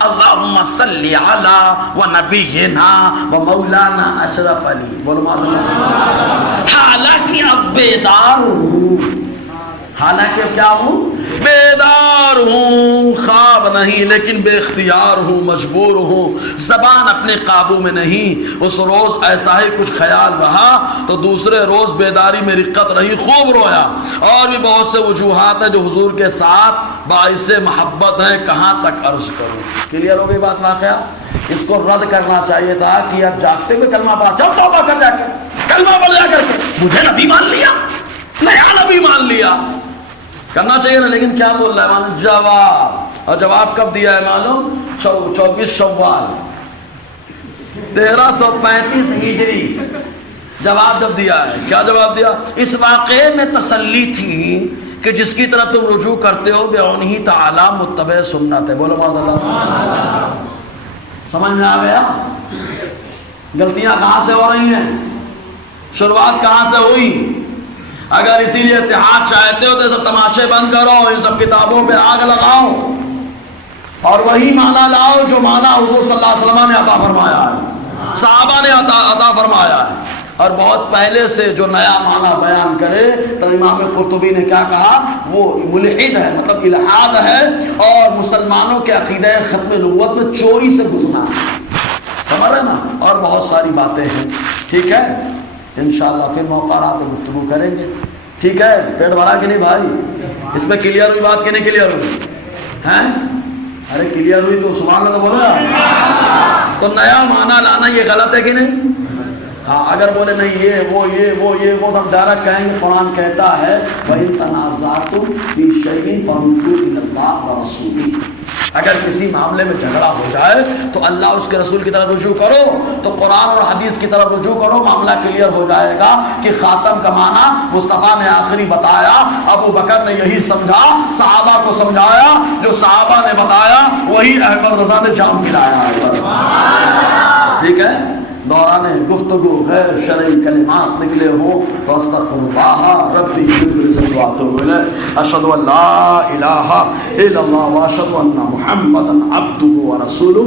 اللہم صلی علی و نبینا و مولانا اشرف علی، بولو معذرت۔ حالانکہ اب بیدار ہوں، حالانکہ کیا ہوں؟ بیدار ہوں، خواب نہیں، لیکن بے اختیار ہوں، مجبور ہوں، زبان اپنے قابو میں نہیں۔ اس روز ایسا ہی کچھ خیال رہا تو دوسرے روز بیداری میں رقت رہی، خوب رویا۔ اور بھی بہت سے وجوہات ہیں جو حضور کے ساتھ باعث محبت ہیں، کہاں تک عرض کروں۔ کلیئر ہو گئی بات؟ واقعہ اس کو رد کرنا چاہیے تھا کہ اب جاگتے ہوئے کلمہ پڑھا، چل توبہ کر، جا کے کلمہ پڑھ جا کر کے، مجھے نبی مان لیا، نیا نبی مان لیا، کرنا چاہیے نا۔ لیکن کیا بول رہا ہے معلوم؟ جواب، اور جواب کب دیا ہے معلوم؟ 24 شوال 1335 ہجری جواب جب دیا ہے۔ کیا جواب دیا؟ اس واقعے میں تسلی تھی کہ جس کی طرف تم رجوع کرتے ہو بعونہ تعالی متبع سنت ہے۔ بولو معاذ اللہ۔ سمجھ میں آ گیا؟ غلطیاں کہاں سے ہو رہی ہیں، شروعات کہاں سے ہوئی؟ اگر اسی لیے اتحاد چاہتے ہو تو سب تماشے بند کرو، ان سب کتابوں پہ آگ لگاؤ، اور وہی معنی لاؤ جو معنی حضور صلی اللہ علیہ وسلم نے عطا فرمایا ہے، صحابہ نے عطا فرمایا ہے۔ اور بہت پہلے سے جو نیا معنی بیان کرے تو امام قرطبی نے کیا کہا؟ وہ ملحد ہے، مطلب الحاد ہے، اور مسلمانوں کے عقیدہ ختم نبوت میں چوری سے گھسنا ہے، سمجھ رہے نا؟ اور بہت ساری باتیں ہیں، ٹھیک ہے؟ انشاءاللہ پھر موقع رہا تو گفتگو کریں گے، ٹھیک ہے؟ پیٹ بھرا کہ نہیں بھائی؟ اس میں کلیئر ہوئی بات کہ نہیں کلیئر ہوئی ہیں؟ ارے کلیئر ہوئی تو سبحان اللہ بولو نا۔ تو نیا معنی لانا یہ غلط ہے کہ نہیں؟ ہاں، اگر بولے نہیں یہ وہ ہم ڈائریکٹ کہیں گے قرآن کہتا ہے وَإِن تَنَازَعْتُمْ فِي شَيْءٍ فَرُدُّوهُ إِلَى اللَّهِ وَرَسُولِهِ۔ اگر کسی معاملے میں جھگڑا ہو جائے تو اللہ اس کے رسول کی طرف رجوع کرو، تو قرآن اور حدیث کی طرف رجوع کرو، معاملہ کلیئر ہو جائے گا کہ خاتم کا معنی مصطفیٰ نے آخری بتایا، ابو بکر نے یہی سمجھا، صحابہ کو سمجھایا، جو صحابہ نے بتایا وہی احمد رضا نے جام پلایا، ٹھیک ہے؟ دوران گفتگو غیر شرعی کلمات نکلے ہوں تو استغفر اللہ ربی واتوب الیہ، اشہد ان لا الہ الا اللہ واشہد ان محمدا عبدہ ورسولہ۔